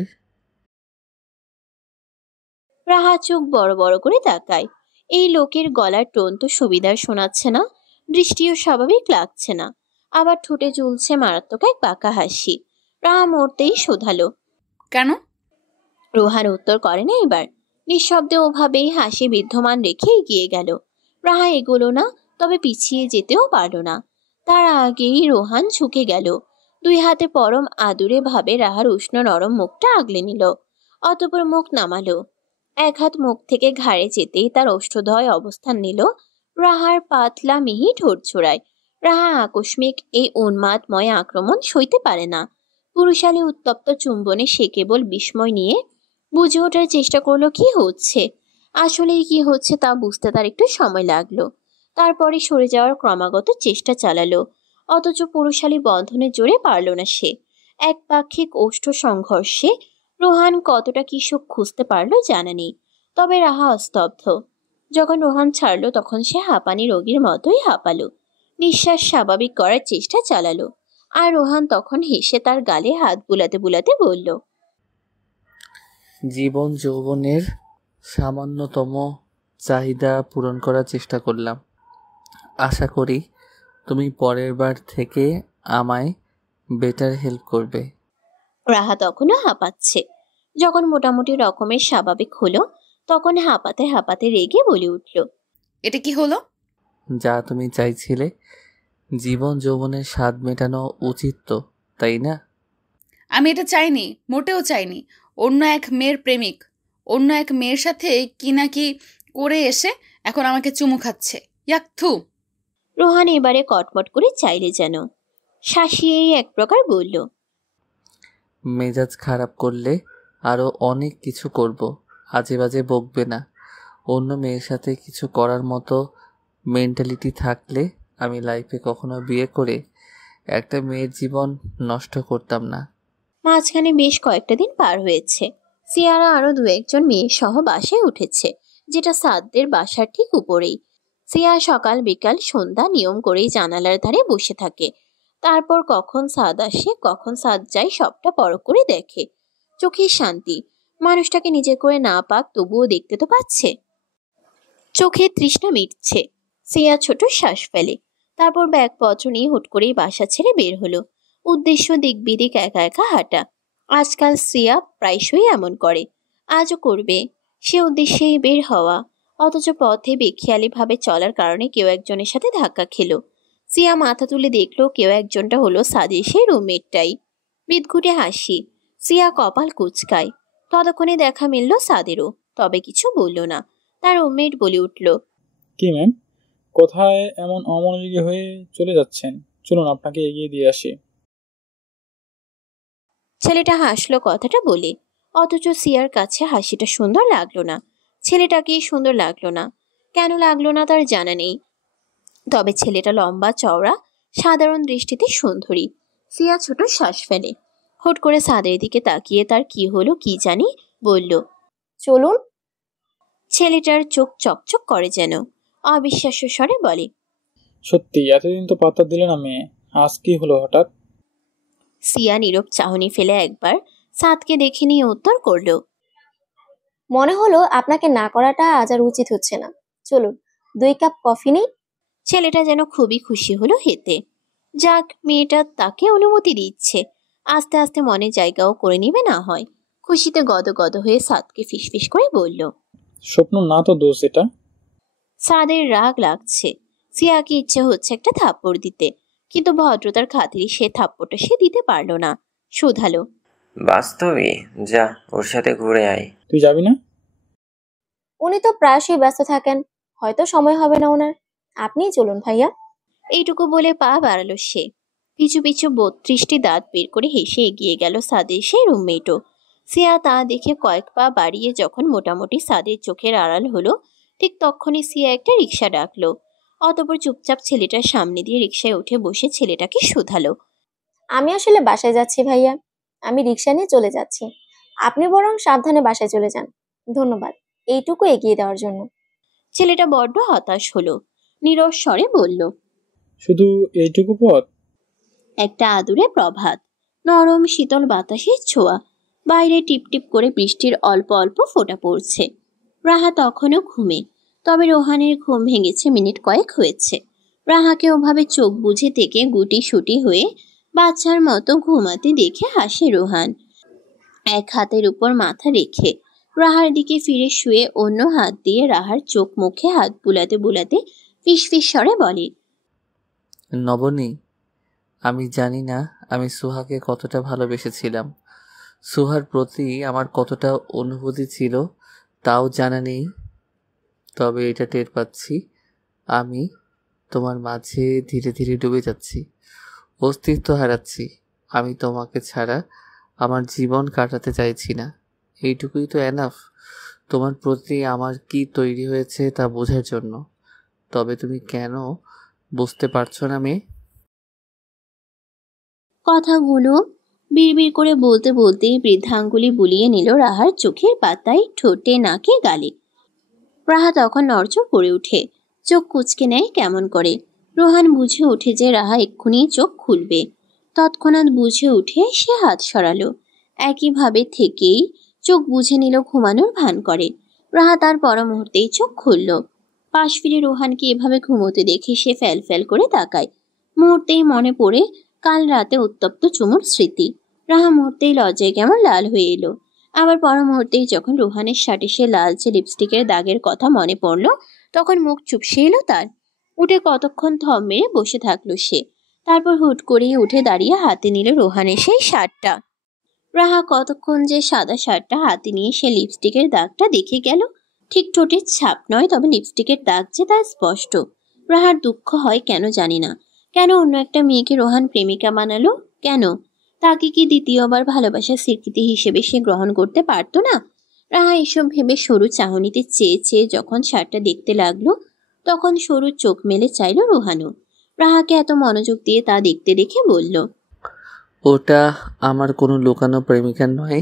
রাহা চোখ বড় বড় করে তাকায়। এই লোকের গলার টোন তো সুবিধার শোনাচ্ছে না, দৃষ্টিও স্বাভাবিক লাগছে না। আবার ঠোঁটে ঝুলছে মারাত্মক এক বাঁকা হাসি। রাহা মরতেই শোধালো, কেন? রোহান উত্তর করে না এবার। নিঃশব্দে ওভাবেই হাসি বিদ্যমান রেখে এগিয়ে গেল। রাহা এগোলো না, তবে পিছিয়ে যেতেও পারল না। তার আগেই রোহান ঝুঁকে গেল, দুই হাতে পরম আদুরে ভাবে রাহার উষ্ণ নরম মুখটা আগলে নিল। অতঃপর মুখ নামালো। এক হাত মুখ থেকে ঘাড়ে যেতেই তার ওষ্ঠদ্বয় অবস্থান নিল রাহার পাতলা মিহি ঠোঁট ছোড়ায়। রাহা আকস্মিক এই উন্মাদময় আক্রমণ সইতে পারে না। পুরুষালী উত্তপ্ত চুম্বনে সে কেবল বিস্ময় নিয়ে বুঝে ওঠার চেষ্টা করলো কি হচ্ছে। আসলেই কি হচ্ছে তা বুঝতে তার একটু সময় লাগলো। তারপরে সরে যাওয়ার ক্রমাগত চেষ্টা চালালো, অথচ পুরুষালী বন্ধনে জোরে পারল না সে। এক পাক্ষিক ওষ্ঠ সংঘর্ষে রোহান কতটা কি সুখ খুঁজতে পারলো জানা নেই, তবে রাহা স্তব্ধ। যখন রোহান ছাড়লো তখন সে হাঁপানি রোগীর মতোই হাঁপালো, নিঃশ্বাস স্বাভাবিক করার চেষ্টা চালালো। আর রোহান তখন হেসে তার গালে হাত বুলাতে বুলাতে বলল, জীবন যৌবনের সামান্যতম চাহিদা পূরণ করার চেষ্টা করলাম। আশা করি তুমি পরের বার থেকে আমায় বেটার হেল্প করবে। রাহা তখনও হাঁপাচ্ছে। যখন মোটামুটি রকমের স্বাভাবিক হলো তখন হাঁপাতে হাঁপাতে রেগে বলে উঠল, এটা কি হলো? যা তুমি চাইছিলে, জীবন যৌবনের স্বাদ মেটানো উচিত তো, তাই না? আমি এটা চাইনি, মোটেও চাইনি। অন্য এক মেয়ের প্রেমিক অন্য এক মেয়ের সাথে কি না কি করে এসে এখন আমাকে চুমু খাচ্ছে। ইয়াক থু। রোহান এবারে কটমট করে চাইলে যেন, শাসিয়েই এক প্রকার বলল, মেজাজ খারাপ করলে আরও অনেক কিছু করব, আজে বাজে বকবে না। অন্য মেয়ের সাথে কিছু করার মতো মেন্টালিটি থাকলে আমি লাইফে কখনো বিয়ে করে একটা মেয়ের জীবন নষ্ট করতাম না। মাঝখানে বেশ কয়েকটা দিন পার হয়েছে। সিয়ারা আরো দু একজন মেয়ে সহ বাসায় উঠেছে, যেটা সাদদের বাসার ঠিক উপরেই। সিয়া সকাল বিকাল সন্ধ্যা নিয়ম করেই জানালার ধারে বসে থাকে। তারপর কখন সাদ আসে কখন সাদ যায় সবটা পরখ করে দেখে। চোখের শান্তি, মানুষটাকে নিজে করে না পাক তবুও দেখতে তো পাচ্ছে। চোখে তৃষ্ণা মিটছে। সিয়া ছোট শ্বাস ফেলে, তারপর ব্যাগপত্র নিয়ে হুট করেই বাসা ছেড়ে বের হলো। উদ্দেশ্য দিক বিদিক একা একা হাঁটা। আজকাল সিয়া প্রায়শই এমন করে, আজও করবে। সে উদ্দেশ্যেই বের হওয়া, অথচ পথে বেখেয়ালি ভাবে চলার কারণে কেউ একজনের সাথে ধাক্কা খেলো। সিয়া মাথা তুলে দেখলো কেউ একজনটা হলো সাজেশের রুমমেটটাই। বিদঘুটে হাসি, সিয়া কপাল কুচকায়। ততক্ষণে দেখা মিলল সাদেরও, তবে কিছু বলল না। তার রুমমেট বলে উঠল, কি ম্যাম, কোথায় এমন অমনোযোগী হয়ে চলে যাচ্ছেন? চলুন আপনাকে এগিয়ে দিয়ে আসি। ছেলেটা হাসলো কথাটা বলে, অথচ সিয়ার কাছে হাসিটা সুন্দর লাগলো না। ছেলেটাকেই সুন্দর লাগলো না। কেন লাগলো না তার জানা নেই, তবে ছেলেটা লম্বা চওড়া, সাধারণ দৃষ্টিতে সুন্দরী। সিয়া ছোট শ্বাস ফেলে। হুট করে সাদের দিকে তাকিয়ে তার কি হলো কি জানি বলল, চলুন। ছেলেটার চোখ চকচক করে যেন, অবিশ্বাস্য স্বরে বলে, সত্যি এতদিন তো পাত্তা দিলে না মেয়ে, আজ কি হলো হঠাৎ? সিয়া নীরব চাহনি ফেলে একবার সাদকে দেখে নিয়ে উত্তর করলো, মনে হলো আপনাকে না করাটা আজ আর উচিত হচ্ছে না। চলুন 2 কাপ কফি নিই। ছেলেটা যেন খুবই খুশি হলো হেতে। যাক, মেয়েটা তাকে অনুমতি দিচ্ছে। আস্তে আস্তে মনে জায়গাও করে নিবে না হয়। খুশিতে গদগদ হয়ে সাদকে ফিসফিস করে বলল, স্বপ্ন না তো দোষ এটা। সাদের রাগ লাগছে। সিয়াকে ইচ্ছে হচ্ছে একটা থাপ্পড় দিতে, কিন্তু ভদ্রতার খাতিরে সে থাপ্পড়টা সে দিতে পারলো না। শুধালো, বাস্তবে যা, ওর সাথে ঘুরে আয়। তুই যাবি না? উনি তো প্রায়শই ব্যস্ত থাকেন, হয়তো সময় হবে না ওনার। আপনিই চলুন ভাইয়া। এইটুকু বলে পা বাড়ালো সে। পিছু পিছু 32টি দাঁত বের করে হেসে এগিয়ে গেল সাদের সেই রুমমেটও। সিয়া তা দেখে কয়েক পা বাড়িয়ে যখন মোটামুটি সাদের চোখের আড়াল হলো, ঠিক তখনই সিয়া একটা রিক্সা ডাকলো। অতঃপর চুপচাপ ছেলেটার সামনে দিয়ে রিক্সায় উঠে বসে ছেলেটাকে শুধালো। আমি আসলে বাসায় যাচ্ছি ভাইয়া, আমি রিক্সা নিয়ে চলে যাচ্ছি। আপনি বরং সাবধানে বাসায় চলে যান। ধন্যবাদ এইটুকু এগিয়ে দেওয়ার জন্য। ছেলেটা বড্ড হতাশ হলো, নীরস স্বরে বলল, শুধু এইটুকু পথ? একটা আদুরে প্রভাত, নরম শীতল বাতাসের ছোঁয়া, বাইরে টিপটিপ করে বৃষ্টির অল্প অল্প ফোঁটা পড়ছে। রাহা তখনও ঘুমে, তবে রোহানের ঘুম ভেঙেছে মিনিট কয়েক হয়েছে। রাহাকে ওভাবে চোখ বুঝে থেকে গুটি সুটি হয়ে বাচ্চার মতো ঘুমাতে দেখে হাসে রোহান। এক হাতের উপর মাথা রেখে রাহার দিকে ফিরে শুয়ে অন্য হাত দিয়ে রাহার চোখ মুখে হাত বুলাতে বুলাতে ফিসফিস স্বরে বলে, নবনী, আমি জানি না আমি সুহাকে কতটা ভালোবেসেছিলাম। সুহার প্রতি আমার কতটা অনুভূতি ছিল তাও জানা নেই। তবে এটা টের পাচ্ছি, আমি তোমার মাঝে ধীরে ধীরে ডুবে যাচ্ছি, অস্তিত্ব হারাচ্ছি। আমি তোমাকে ছাড়া আমার জীবন কাটাতে চাইছি না। এইটুকুই তো এনাফ তোমার প্রতি আমার কি তৈরি হয়েছে তা বোঝার জন্য। তবে তুমি কেন বুঝতে পারছো না মেয়ে? কথাগুলো বিড়বিড় করে বলতে বলতে বৃদ্ধাঙ্গুলি বুলিয়ে নিল রাহার চোখের পাতায়, ঠোঁটে, নাকে, গালে। রাহা তখন নড়চড় করে উঠে, চোখ কুঁচকে নেয় কেমন করে। রোহান বুঝে ওঠে যে রাহা এক্ষুনি চোখ খুলবে। তৎক্ষণাৎ বুঝে উঠে সে হাত সরালো। একইভাবে থেকেই চোখ বুঝে নিল, ঘুমানোর ভান করে। রাহা তার পর মুহূর্তেই চোখ খুলল। পাশ ফিরে রোহানকে এভাবে ঘুমোতে দেখে সে ফ্যাল ফ্যাল করে তাকায়। মুহূর্তেই মনে পড়ে কাল রাতে উত্তপ্ত চুমুর স্মৃতি। রাহা মুহূর্তেই লজ্জায় কেমন লাল হয়ে এলো। আবার পর মুহূর্তেই যখন রোহানের শার্টে সে লালচে লিপস্টিকের দাগের কথা মনে পড়ল, তখন মুখ চুপসে এলো তার। উঠে কতক্ষণ থম মেরে বসে থাকলো সে। তারপর হুট করে উঠে দাঁড়িয়ে হাতে নিল রোহানের সেই শার্টটা। রাহা কতক্ষণ যে সাদা শার্টটা হাতে নিয়ে সে লিপস্টিকের দাগটা দেখে গেল। ঠিক ঠোঁটের ছাপ নয়, তবে লিপস্টিকের দাগ যে তার স্পষ্ট। রাহার দুঃখ হয় কেন জানি না। কেন অন্য একটা মেয়েকে রোহান প্রেমিকা বানালো? কেন? তাকে কি দ্বিতীয়বার ভালোবাসার স্বীকৃতি হিসেবে সে গ্রহণ করতে পারতো না? রাহা এসব ভেবে সরু চাহনিতে চেয়ে চেয়ে যখন শার্টটা দেখতে লাগলো, তখন সরু চোখ মেলে চাইল রোহানও। রাহাকে এত মনোযোগ দিয়ে তা দেখতে দেখে বলল, ওটা আমার কোনো লুকানো প্রেমিকা নয়,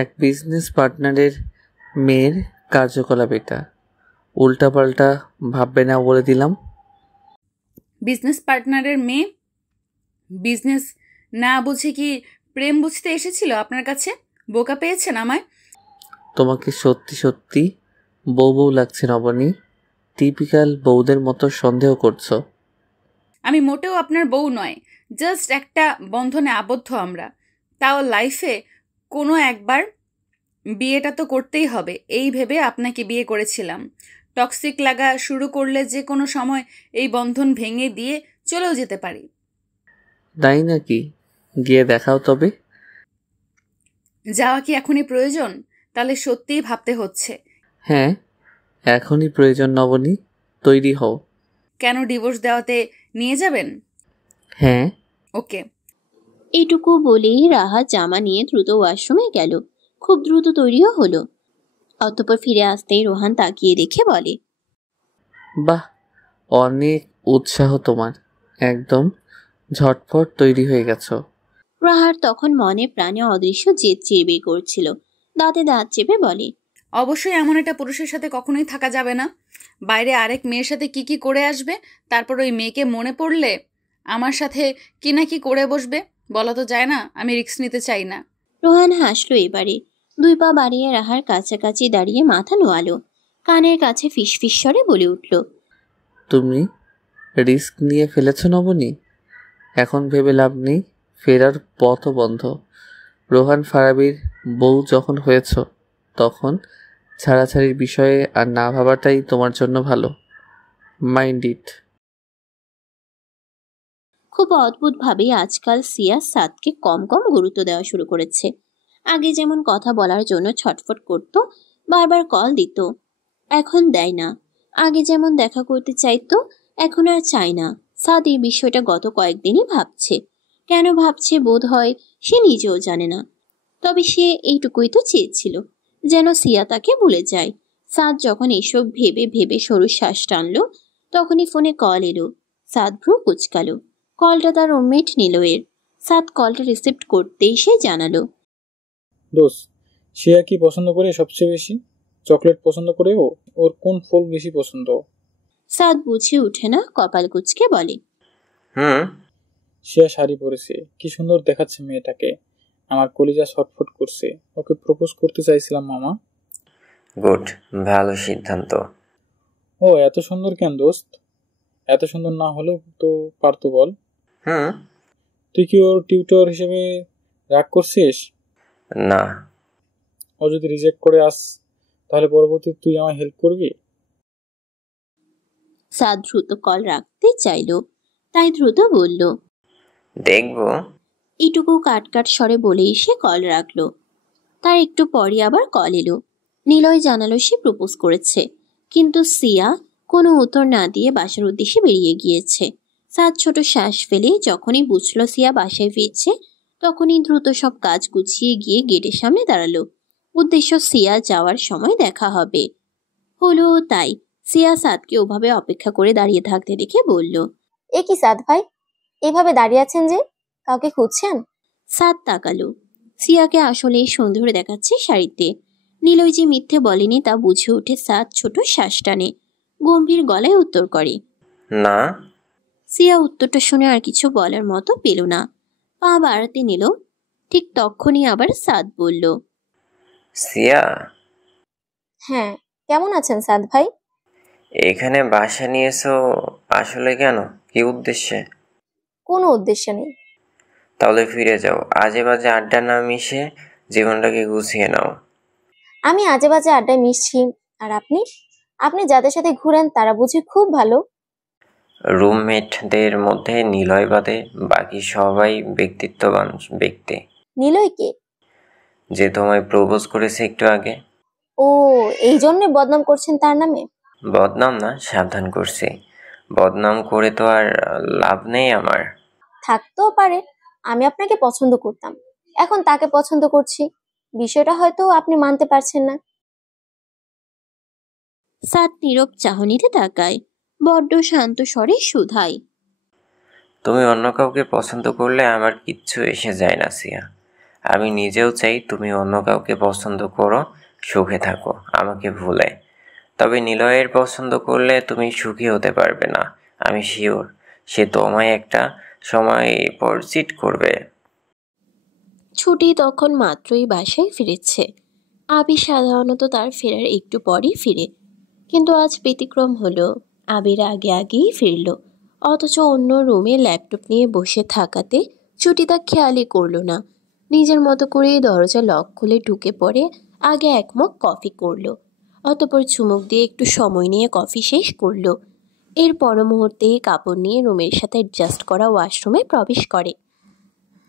এক বিজনেস পার্টনারের মেয়ের কার্যকলাপ। এটা উল্টাপাল্টা ভাববে না বলে দিলাম। বিজনেস পার্টনারের মেয়ে? বিজনেস না বুঝে কি প্রেম বুঝতে এসেছিল আপনার কাছে? বোকা পেয়েছেন আমায়? তোমাকে সত্যি সত্যি বউ বউ লাগছে নবনী। টিপিক্যাল বউদের মতো সন্দেহ করছো। আমি মোটেও আপনার বউ নয়, জাস্ট একটা বন্ধনে আবদ্ধ আমরা। তাও লাইফে কোনো একবার বিয়েটা তো করতেই হবে এই ভেবে আপনাকে বিয়ে করেছিলাম। টক্সিক লাগা শুরু করলে যে কোনো সময় এই বন্ধন ভেঙে দিয়ে চলেও যেতে পারি। তাই নাকি? গিয়ে দেখাও তবে। যাওয়া কি এখনই প্রয়োজন? তাহলে সত্যিই ভাবতে হচ্ছে। হ্যাঁ, এখনই প্রয়োজন নবনী, তৈরি হও। কেন, ডিভোর্স দেওয়াতে নিয়ে যাবেন? হ্যাঁ। ওকে। এইটুকু বলেই রাহা জামা নিয়ে দ্রুত ওয়াশরুমে গেল। খুব দ্রুত তৈরিও হলো। অতঃপর ফিরে আসতেই রোহান তাকিয়ে দেখে বলে, বাহ, অনেক উৎসাহ তোমার, একদম ঝটপট তৈরি হয়ে গেছো। রাহার তখন মনে প্রাণে অদৃশ্য জেদ চিরবির করছিল। দাঁতে দাঁত চেপে বলে, অবশ্যই এমন একটা পুরুষের সাথে কখনোই থাকা যাবে না। বাইরে আরেক মেয়ের সাথে কি কি করে আসবে, তারপর ওই মেয়েকে মনে পড়লে আমার সাথে কি না কি করে বসবে, বলা তো যায় না। আমি রিস্ক নিতে চাই না। রোহান হাসলো এবারে। 2 পা বাড়িয়ে রাহার কাছাকাছি দাঁড়িয়ে মাথা নোয়ালো। কানের কাছে ফিসফিস স্বরে বলে উঠল, তুমি রিস্ক নিয়ে ফেলেছ নবনী, এখন ভেবে লাভ নেই, ফেরার পথও বন্ধ। রোহান ফারাবির বউ যখন হয়েছ, তখন ছাড়াছাড়ির বিষয়ে আর না ভাবাটাই তোমার জন্য ভালো। Mind it. খুব অদ্ভুতভাবেই আজকাল সিয়া সাদকে কম কম গুরুত্ব দেওয়া শুরু করেছে। আগে যেমন কথা বলার জন্য ছটফট করত, বারবার কল দিত, এখন দেয় না। আগে যেমন দেখা করতে চাইতো, এখন আর চায় না। সাদ এই বিষয়টা গত কয়েকদিনই ভাবছে। কেন ভাবছে বোধ হয় সে নিজেও জানে না। তবে সে এইটুকুই তো চেয়েছিল, যেন সিয়া তাকে ভুলে যায়। সাদ যখন এসব ভেবে ভেবে সরু শ্বাস টানলো, তখনই ফোনে কল এলো। সাদ ভ্রু কুচকালো। কলটা তার রুমমেট নিলয়ের। সাদ কলটা রিসিভ করতেই সে জানালো, দোস্ত, শিয়া কি পছন্দ করে সবচেয়ে বেশি? চকলেট পছন্দ করে ও? ওর কোন ফুল বেশি পছন্দ? সাদ বুঝে উঠে না, কপাল কুচকে বলে, শিয়া শাড়ি পরেছে, কি সুন্দর দেখাচ্ছে মেয়েটাকে। আমার কলিজা ছটফট করছে। ওকে প্রপোজ করতে চাইছিলাম মামা। গুড, ভালো সিদ্ধান্ত। ও এত সুন্দর কেন দোস্ত? এত সুন্দর না হলেও তো পারতো বল। তুই কি ওর টিউটর হিসেবে রাগ করছিস? না। ও যদি রিজেক্ট করে আস, তাহলে পরবর্তীতে তুই আমায় হেল্প করবি? সাদ দ্রুত কল রাখতে চাইল, তাই দ্রুত বলল, দেখবো। এটুকু কাট স্বরে বলেই সে কল রাখলো। তার একটু পরই আবার কল এলো। নিলয় জানালো সে প্রপোজ করেছে, কিন্তু সিয়া কোনো উত্তর না দিয়ে বাসার উদ্দেশ্যে বেরিয়ে গিয়েছে। সাদ ছোট শ্বাস ফেলে যখনই বুঝলো সিয়া বাসায় ফিরছে, তখনই দ্রুত সব কাজ গুছিয়ে গিয়ে গেটের সামনে দাঁড়ালো। উদ্দেশ্য সিয়া যাওয়ার সময় দেখা হবে। হলো তাই। সিয়া সাদকে ওভাবে অপেক্ষা করে দাঁড়িয়ে থাকতে দেখে বলল, এ কি সাদ ভাই, এভাবে দাঁড়িয়ে আছেন যে? কাউকে খুঁজছেন? সাদ তাকালো। সিয়াকে আসলে সুন্দর দেখাচ্ছে শাড়িতে। নিলয় যে মিথ্যে বলেনি তা বুঝে উঠে সাদ ছোট শ্বাস টানে, গম্ভীর গলায় উত্তর করে, না। সিয়া উত্তরটা শুনে আর কিছু বলার মতো পেল না, পা বাড়াতে নিল। ঠিক তখনই আবার সাদ বলল, সিয়া। হ্যাঁ, কেমন আছেন সাদ ভাই? এখানে বাসা নিয়েছো আসলে কেন? কি উদ্দেশ্যে? কোনো উদ্দেশ্য নেই। তাহলে ফিরে যাও, আজে বাজে আড্ডা না মিশে জীবনটাকে গুছিয়ে নাও। আমি আজে বাজে আড্ডায় মিশছি, আর আপনি আপনি যাদের সাথে ঘুরেন তারা বুঝি খুব ভালো? রুমমেটদের মধ্যে নিলয় বাদে বাকি সবাই ব্যক্তিত্ববান ব্যক্তি। নিলয় কে? যে তোমায় প্রপোজ করেছে একটু আগে। ও, এই জন্য বদনাম করছেন তার নামে? বদনাম না, সাবধান করছি। বদনাম করে তো আর লাভ নেই আমার। থাকতেও পারে আমি আপনাকে পছন্দ করতাম, এখন তাকে পছন্দ করছি। বিষয়টা হয়তো আপনি মানতে পারছেন না। সাদ নীরব চাহনিতে তাকায়, বড্ড শান্ত স্বরে শুধায়, তুমি অন্য কাউকে পছন্দ করলে আমার কিচ্ছু এসে যায় না সিয়া। আমি নিজেও চাই তুমি অন্য কাউকে পছন্দ করো, সুখে থাকো আমাকে ভুলে। তবে নিলয়ের পছন্দ করলে তুমি সুখী হতে পারবে না, আমি শিওর। সে তোমায় একটা সময় পর চিট করবে। ছুটি তখন মাত্রই বাসায় ফিরেছে। আবির সাধারণত তার ফেরার একটু পরই ফিরে, কিন্তু আজ ব্যতিক্রম হলো। আবির আগে আগেই ফিরল, অথচ অন্য রুমে ল্যাপটপ নিয়ে বসে থাকাতে ছুটি তা খেয়ালই করলো না। নিজের মতো করে দরজা লক খুলে ঢুকে পড়ে আগে এক মগ কফি করলো, অতপর চুমুক দিয়ে একটু সময় নিয়ে কফি শেষ করলো। এর পর মুহূর্তেই কাপড় নিয়ে রুমের সাথে অ্যাডজাস্ট করা ওয়াশরুমে প্রবেশ করে।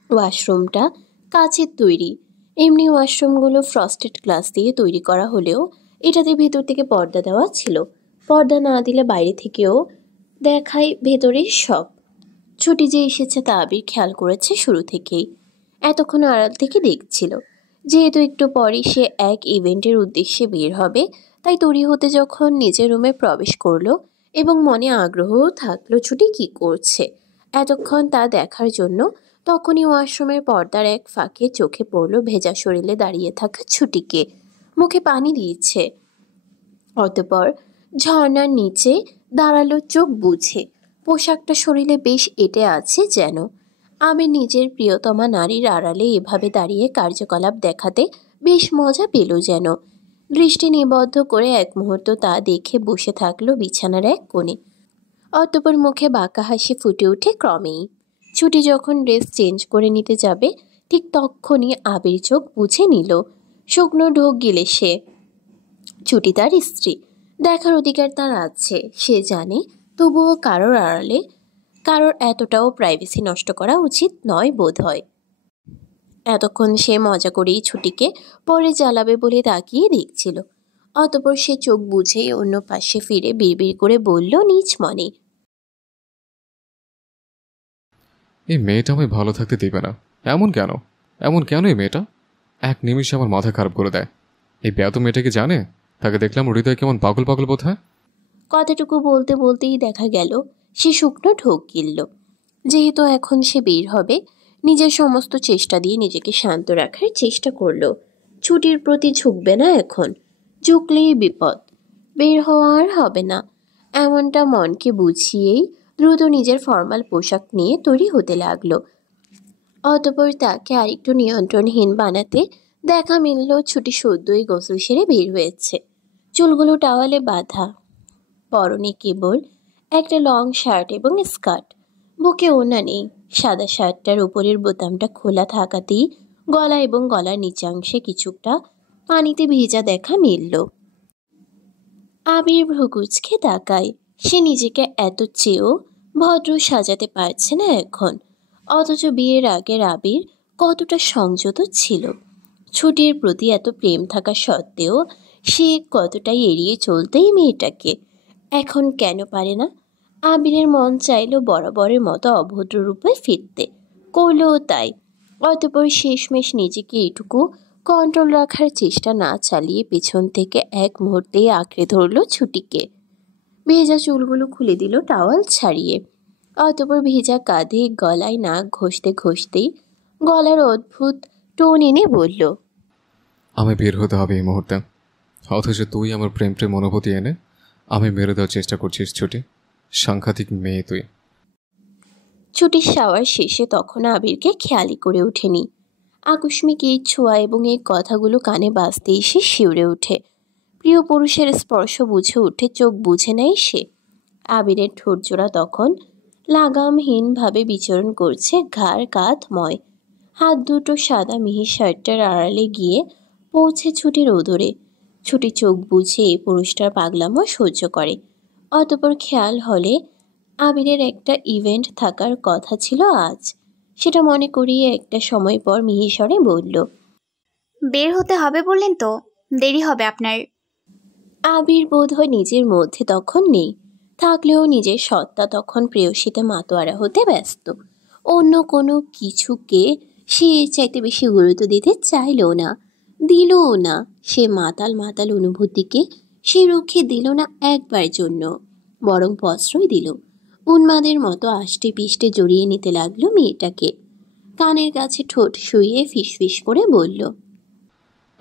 ওয়াশরুমটা কাচের তৈরি। এমনি ওয়াশরুমগুলো ফ্রস্টেড গ্লাস দিয়ে তৈরি করা হলেও এটাতে ভেতর থেকে পর্দা দেওয়া ছিল। পর্দা না দিলে বাইরে থেকেও দেখায় ভেতরের সব। ছুটি যে এসেছে তা আবির খেয়াল করেছে শুরু থেকেই, এতক্ষণ আড়াল থেকে দেখছিল। যেহেতু একটু পরে সে এক ইভেন্টের উদ্দেশ্যে বের হবে, তাই তৈরি হতে যখন নিজের রুমে প্রবেশ করলো এবং মনে আগ্রহও থাকলো ছুটি কি করছে এতক্ষণ তা দেখার জন্য, তখনই ওয়াশরুমের পর্দার এক ফাঁকে চোখে পড়ল ভেজা শরীরে দাঁড়িয়ে থাকা ছুটিকে, মুখে পানি দিয়েছে। অতঃপর ঝর্ণার নিচে দাঁড়ালো চোখ বুঝে। পোশাকটা শরীরে বেশ এঁটে আছে যেন। আমি নিজের প্রিয়তমা নারীর আড়ালে এভাবে দাঁড়িয়ে কার্যকলাপ দেখাতে বেশ মজা পেল যেন। দৃষ্টি নিবদ্ধ করে এক মুহূর্ত তা দেখে বসে থাকলো বিছানার এক কোণে। অতঃপর মুখে বাঁকা হাসি ফুটে ওঠে ক্রমেই। ছুটি যখন ড্রেস চেঞ্জ করে নিতে যাবে, ঠিক তখনই আবির চোখ বুঝে নিল। শুকনো ঢোক গিলে সে। ছুটি তার স্ত্রী, দেখার অধিকার তার আছে সে জানে, তবুও কারোর আড়ালে কারোর এতটাও প্রাইভেসি নষ্ট করা উচিত নয় বোধ হয়। এতক্ষণ সে মজা করেই ছুটিকে পরে জ্বালাবে বলে তাকিয়ে দেখছিল। অতঃপর সে চোখ বুঝেই অন্য পাশে ফিরে বিড়বিড় করে বলল নিজ মনে, এই মেয়েটা আমায় ভালো থাকতে দিবে না। এমন কেন? এমন কেন এই মেয়েটা? এক নিমিষে আমার মাথা খারাপ করে দেয়। এই বেয়াত মেয়েটা কি জানে তাকে দেখলাম হৃদয় কেমন পাগল পাগল বোধ হয়। কথাটুকু বলতে বলতেই দেখা গেল সে শুকনো ঢোক গিলল। যেহেতু এখন সে বের হবে, নিজের সমস্ত চেষ্টা দিয়ে নিজেকে শান্ত রাখার চেষ্টা করলো। ছুটির প্রতি ঝুঁকবে না এখন, ঝুঁকলেই বিপদ, বের হওয়া আর হবে না। এমনটা মনকে বুঝিয়েই দ্রুত নিজের ফর্মাল পোশাক নিয়ে তৈরি হতে লাগলো। অতঃপর তাকে আরেকটু নিয়ন্ত্রণহীন বানাতে দেখা মিলল ছুটি সদ্যই গোসল সেরে বের হয়েছে, চুলগুলো টাওয়ালে বাঁধা, পরনে কেবল একটা লং শার্ট এবং স্কার্ট, বুকে ওড়না নেই। সাদা শার্টটার উপরের বোতামটা খোলা থাকাতেই গলা এবং গলার নিচাংশে কিছুটা পানিতে ভেজা দেখা মিলল। আবির ভ্রুকুচকে তাকায়। সে নিজেকে এত চেয়েও ভদ্র সাজাতে পারছে না এখন, অথচ বিয়ের আগের আবির কতটা সংযত ছিল। ছুটির প্রতি এত প্রেম থাকা সত্ত্বেও সে কতটাই এড়িয়ে চলতেই মেয়েটাকে। এখন কেন পারে না? আবিরের মন চাইল বরাবরের মতো অভদ্র রূপে ফিরতে, করলেও তাই। অতঃপর শেষমেশ নিজেকে এটুকু কন্ট্রোল রাখার চেষ্টা না চালিয়ে পেছন থেকে এক মুহূর্তেই আঁকড়ে ধরল ছুটিকে। ভেজা চুলগুলো খুলে দিল টাওয়াল ছাড়িয়ে। অতঃপর ভেজা কাঁধে গলায় নাক ঘষতে ঘষতেই গলার অদ্ভুত টোন এনে বলল, আমি বের হতে হবে এই মুহূর্তে। অথচ তুই আমার প্রেম প্রেম অনুভূতি এনে আমি মেরে দেওয়ার চেষ্টা করছিস ছুটি। সাংঘাতিক মেয়ে তুই। ছুটির শাওয়ার শেষে তখন আবিরকে খেয়ালই করে ওঠেনি। আকস্মিক এই ছোঁয়া এবং এই কথাগুলো কানে বাজতে এসে শিউরে ওঠে। প্রিয় পুরুষের স্পর্শ বুঝে উঠে চোখ বুঝে নেয় সে। আবিরের ঠোঁটজোড়া তখন লাগামহীনভাবে বিচরণ করছে ঘাড় কাঁধময়। হাত দুটো সাদা মিহি শার্টটার আড়ালে গিয়ে পৌঁছে ছুটির ওদরে। ছুটি চোখ বুঝে এই পুরুষটার পাগলামো সহ্য করে। অতঃপর খেয়াল হলে আবিরের একটা ইভেন্ট থাকার কথা ছিল আজ। সেটা মনে করিয়ে একটা সময় পর মিহিস্বরে বলল, বের হতে হবে বললেন তো, দেরি হবে আপনার। আবির বোধ হয় নিজের মধ্যে তখন নেই, থাকলেও নিজের সত্তা তখন প্রেয়সীতে মাতোয়ারা হতে ব্যস্ত। অন্য কোনো কিছুকে সে এর চাইতে বেশি গুরুত্ব দিতে চাইলও না, দিলও না। সে মাতাল মাতাল অনুভূতিকে সে রুখে দিল না একবার জন্য, বরং প্রশ্রয় দিল। উন্মাদের মতো আষ্টে পিষ্টে জড়িয়ে নিতে লাগলো মেয়েটাকে। কানের কাছে ঠোঁট শুইয়ে ফিসফিস করে বলল,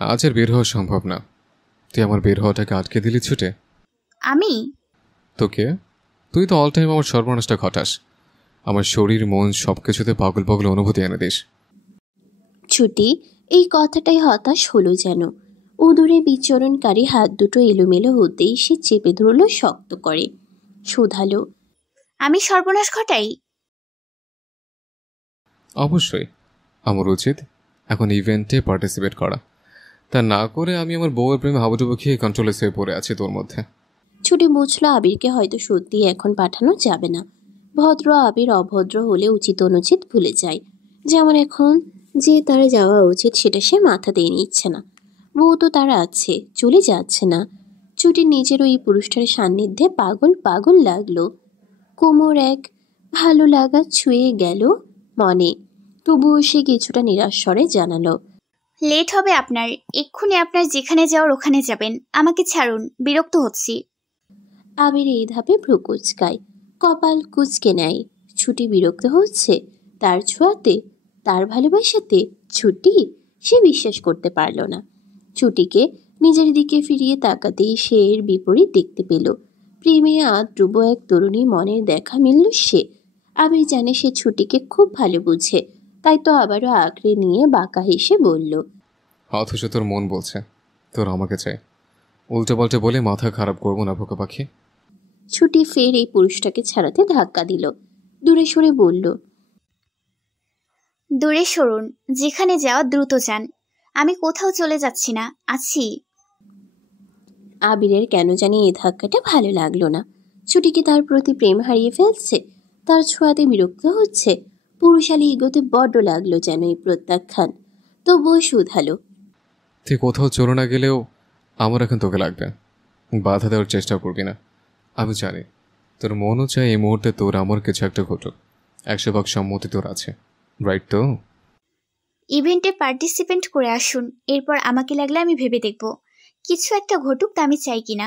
আজ আর বের হওয়া সম্ভব না। তুই আমার বের হওয়াটাকে আটকে দিলি ছুটে। আমি? তোকে? তুই তো অল টাইম আমার সর্বনাশটা ঘটাস। আমার শরীর মন সব কিছুতে পাগল পাগল অনুভূতি এনে দিস। ছুটি এই কথাটাই হতাশ হলো যেন। উদূরে বিচরণকারী হাত দুটো এলোমেলো হতেই সে চেপে ধরল শক্ত করে, শুধালো, আমি সর্বনাশ ঘটাই? অবশ্যই আমার উচিত এখন ইভেন্টে পার্টিসিপেট করা। তা না করে আমি আমার বউয়ের প্রেমে হাবুডুবু খেয়ে কন্ট্রোলে হয়ে পড়ে আছি তোর মধ্যে। ছুটি বুঝলো আবিরকে হয়তো সত্যি এখন পাঠানো যাবে না। ভদ্র আবির অভদ্র হলে উচিত অনুচিত ভুলে যায়। যেমন এখন যে তার যাওয়া উচিত সেটা সে মাথা দিয়ে নিচ্ছে না। বউ তো তার আছে, চলে যাচ্ছে না। ছুটির নিজের ওই পুরুষটার সান্নিধ্যে পাগল পাগল লাগলো। কোমর এক ভালো লাগা ছুঁয়ে গেল মনে। তবুও সে কিছুটা নিরাশ স্বরে জানালো, লেট হবে আপনার, এক্ষুনি আপনার যেখানে যাওয়ার ওখানে যাবেন, আমাকে ছাড়ুন, বিরক্ত হচ্ছি। আবির এই ধাপে ভ্রু কুচকায়, কপাল কুচকে নেয়। ছুটি বিরক্ত হচ্ছে তার ছোঁয়াতে, তার ভালোবাসাতে। ছুটি সে বিশ্বাস করতে পারল না। ছুটিকে নিজের দিকে ফিরিয়ে তাকাতেই সে এর বিপরীত দেখতে পেল। প্রেমে আদ্রুব এক তরুণী মনের দেখা মিলল সে। আবির জানে সে ছুটিকে খুব ভালো বুঝে, তাই তো আবারও আঁকড়ে নিয়ে বাঁকা হেসে বলল, অথচ তোর মন বলছে তোর আমাকে চাই। উল্টো পাল্টে বলে মাথা খারাপ করবো না বোকা পাখি। ছুটি ফের এই পুরুষটাকে ছাড়াতে ধাক্কা দিল। দূরে সরে বলল, দূরে সরুন, যেখানে যাওয়া দ্রুত যান। আমি কোথাও চলে যাচ্ছি না, আছি। আবিরের কেন জানি এই ধাক্কাটা ভালো লাগলো না। ছুটিকে তার প্রতি প্রেম হারিয়ে ফেলছে, তার ছোঁয়াতে বিরক্ত হচ্ছে। পুরুষালী ইগোতে বড্ড লাগলো যেন এই প্রত্যাখ্যান। তবুও শুধালো, তুই কোথাও চলে না গেলেও আমার এখন তোকে লাগবে। বাধা দেওয়ার চেষ্টা করবি না। আমি জানি তোর মনও চাই এই মুহূর্তে তোর আমার কিছু একটা ঘটুক। 100% সম্মতি তোর আছে, রাইট? তো ইভেন্টে পার্টিসিপেন্ট করে আসুন, এরপর আমাকে লাগলে আমি ভেবে দেখব কিছু একটা ঘটুক, তা আমি চাই কিনা।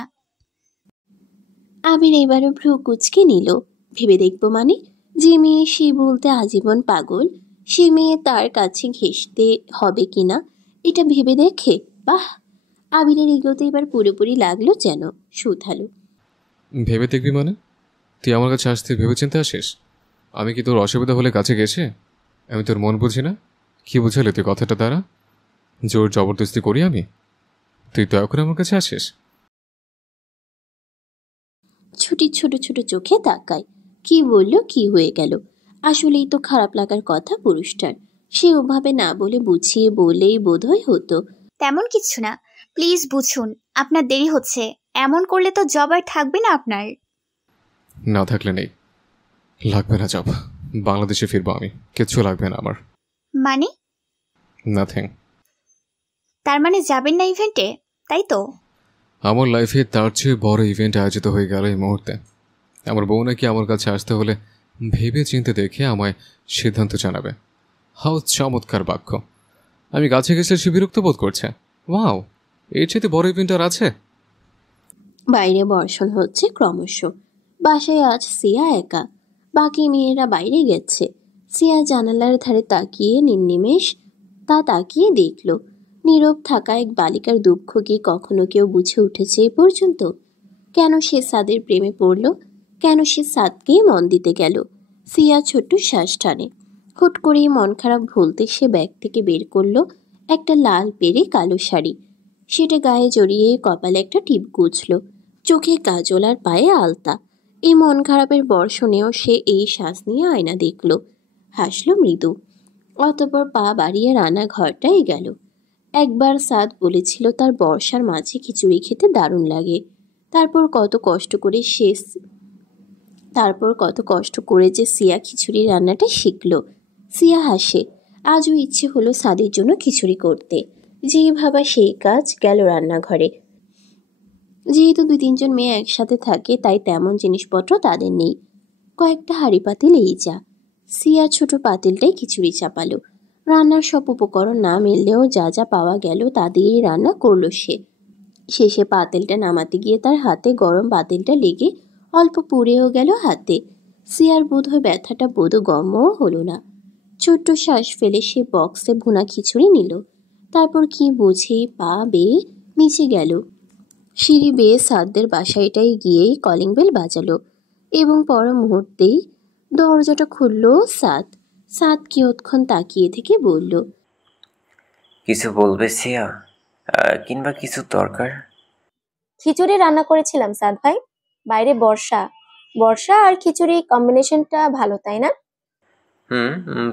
আবির এবারও ভ্রু কুচকে নিল। ভেবে দেখব মানে? যে মেয়ে সে বলতে আজীবন পাগল, সে মেয়ে তার কাছে ঘেঁষতে হবে কিনা এটা ভেবে দেখে। বাহ, আবিরের এগোতে এবার পুরোপুরি লাগলো যেন সুথালো। ভেবে দেখবি মানে? তুই আমার কাছে আসতে ভেবে চিন্তে আসিস? আমি কি তোর অসুবিধা হলে কাছে গেছে? আমি তোর মন বুঝি না? কি বুঝালি তুই কথাটা দ্বারা? জোর জবরদস্তি করি আমি? তুই দয়া করে আমার কাছে আসিস? ছুটি ছোট ছোট চোখে তাকায়। কি বলল, কি হয়ে গেল? আসলেই তো খারাপ লাগার কথা পুরুষটার। সে ওভাবে না বলে বুঝিয়ে বলেই বোধহয় হতো। তেমন কিছু না, প্লিজ বুঝুন, আপনার দেরি হচ্ছে। এমন করলে তো জব আর থাকবে না আপনার। না থাকলে নেই, লাগবে না জব। বাংলাদেশে ফিরবো আমি, কিচ্ছু লাগবে না আমার। মানে? নাথিং। তার মানে যাবেন না ইভেন্টে, তাই তো? আমার লাইফে তার চেয়ে বড় ইভেন্ট আয়োজিত হয়ে গেল এই মুহূর্তে। আমার বউ নাকি আমার কাছে আসতে হলে ভেবে চিন্তে দেখে আমায় সিদ্ধান্ত জানাবে। হাউ চমৎকার বাক্য! আমি কাছে গেছে সে বিরক্ত বোধ করছে। ওয়াও, এর চেয়ে বড় ইভেন্ট আর আছে? বাইরে বর্ষণ হচ্ছে ক্রমশ। বাসায় আজ সিয়া একা, বাকি মেয়েরা বাইরে গেছে। সিয়া জানালার ধারে তাকিয়ে নির্নিমেষ তা তাকিয়ে দেখল। নীরব থাকা এক বালিকার দুঃখ কি কখনো কেউ বুঝে উঠেছে এ পর্যন্ত? কেন সে সাদের প্রেমে পড়ল? কেন সে সাদকেই মন দিতে গেল? সিয়া ছোট্ট শ্বাস টানে। হুট করেই মন খারাপ ভুলতে সে ব্যাগ থেকে বের করলো একটা লাল পেরে কালো শাড়ি। সেটা গায়ে জড়িয়ে কপালে একটা টিপ গুছল, চোখে কাজল আর পায়ে আলতা। এই মন খারাপের বর্ষণেও সে এই শ্বাস নিয়ে আয়না দেখল, হাসল মৃদু। অতঃপর পা বাড়িয়ে রান্নাঘরটাই গেল। একবার সাদ বলেছিল তার বর্ষার মাঝে খিচুড়ি খেতে দারুণ লাগে। তারপর কত কষ্ট করে যে সিয়া খিচুড়ি রান্নাটা শিখল। সিয়া হাসে। আজও ইচ্ছে হলো সাদের জন্য খিচুড়ি করতে। যেই ভাবা সেই কাজ, গেল রান্নাঘরে। যেহেতু 2-3 মেয়ে একসাথে থাকে তাই তেমন জিনিসপত্র তাদের নেই। কয়েকটা হাঁড়ি পাতিল এই যা। সিয়া ছোট পাতিলটাই খিচুড়ি চাপালো। রান্নার সব উপকরণ না মিললেও যা যা পাওয়া গেল তা দিয়েই রান্না করলো সে। শেষে পাতিলটা নামাতে গিয়ে তার হাতে গরম পাতিলটা লেগে অল্প পুড়েও গেল হাতে। সিয়ার বোধহয় ব্যথাটা বোধগম্যও হলো না। ছোট্ট শ্বাস ফেলে সে বক্সে ভুনা খিচুড়ি নিল। তারপর কি বুঝে পা বেয়ে নিচে গেল। সিঁড়ি বেয়ে সাদদের বাসাটায় গিয়েই কলিং বেল বাজালো এবং পর মুহূর্তেই দরজাটা খুলল সাদ। সাদ কিয়ৎক্ষণ তাকিয়ে থেকে বলল, কিছু বলবে সিয়া? কিংবা কিছু দরকার? খিচুড়ি রান্না করেছিলাম সাদ ভাই। বাইরে বর্ষা, বর্ষা আর খিচুড়ি কম্বিনেশনটা ভালো, তাই না?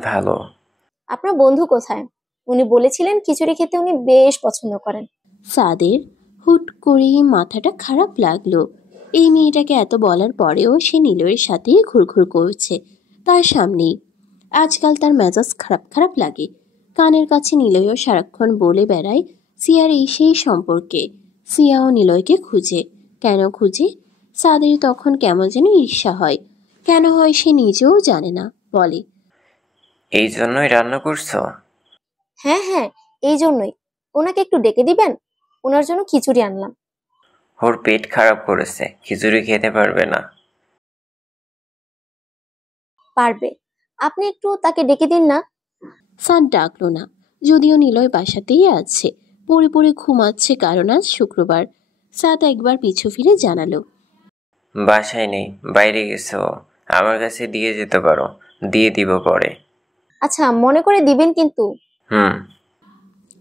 ভালো। আপনার বন্ধু কোথায়? উনি বলেছিলেন খিচুড়ি খেতে উনি বেশ পছন্দ করেন। সাদের হুট করেই মাথাটা খারাপ লাগলো। এই মেয়েটাকে এত বলার পরেও সে নিলয়ের সাথেই ঘুরঘুর করছে তার সামনেই। আজকাল তার মেজাজ খারাপ খারাপ লাগে। কানের কাছে নিলয়ও সারাক্ষণ বলে বেড়ায় সিয়ার এই সেই সম্পর্কে। সিয়াও নিলয়কে খুঁজে। কেন খুঁজে? সাদের তখন কেমন যেন ঈর্ষা হয়। কেন হয় সে নিজেও জানে না। বলে, এই জন্যই রান্না করছো? হ্যাঁ হ্যাঁ, এই জন্যই। ওনাকে একটু ডেকে দিবেন? ওনার জন্য খিচুড়ি আনলাম। ওর পেট খারাপ করেছে, খিচুড়ি খেতে পারবে না। পারবে, আপনি একটু তাকে ডেকে দিন না। সাদ ডাকলো না, যদিও নিলয় বাসাতেই আছে। পড়ে পড়ে ঘুমাচ্ছে, কারণ আজ শুক্রবার। সাদ একবার পিছু ফিরে জানালো, বাসায় নেই, বাইরে গেছো। আমার কাছে দিয়ে যেতে পারো, দিয়ে দিব পরে। আচ্ছা, মনে করে দিবেন কিন্তু।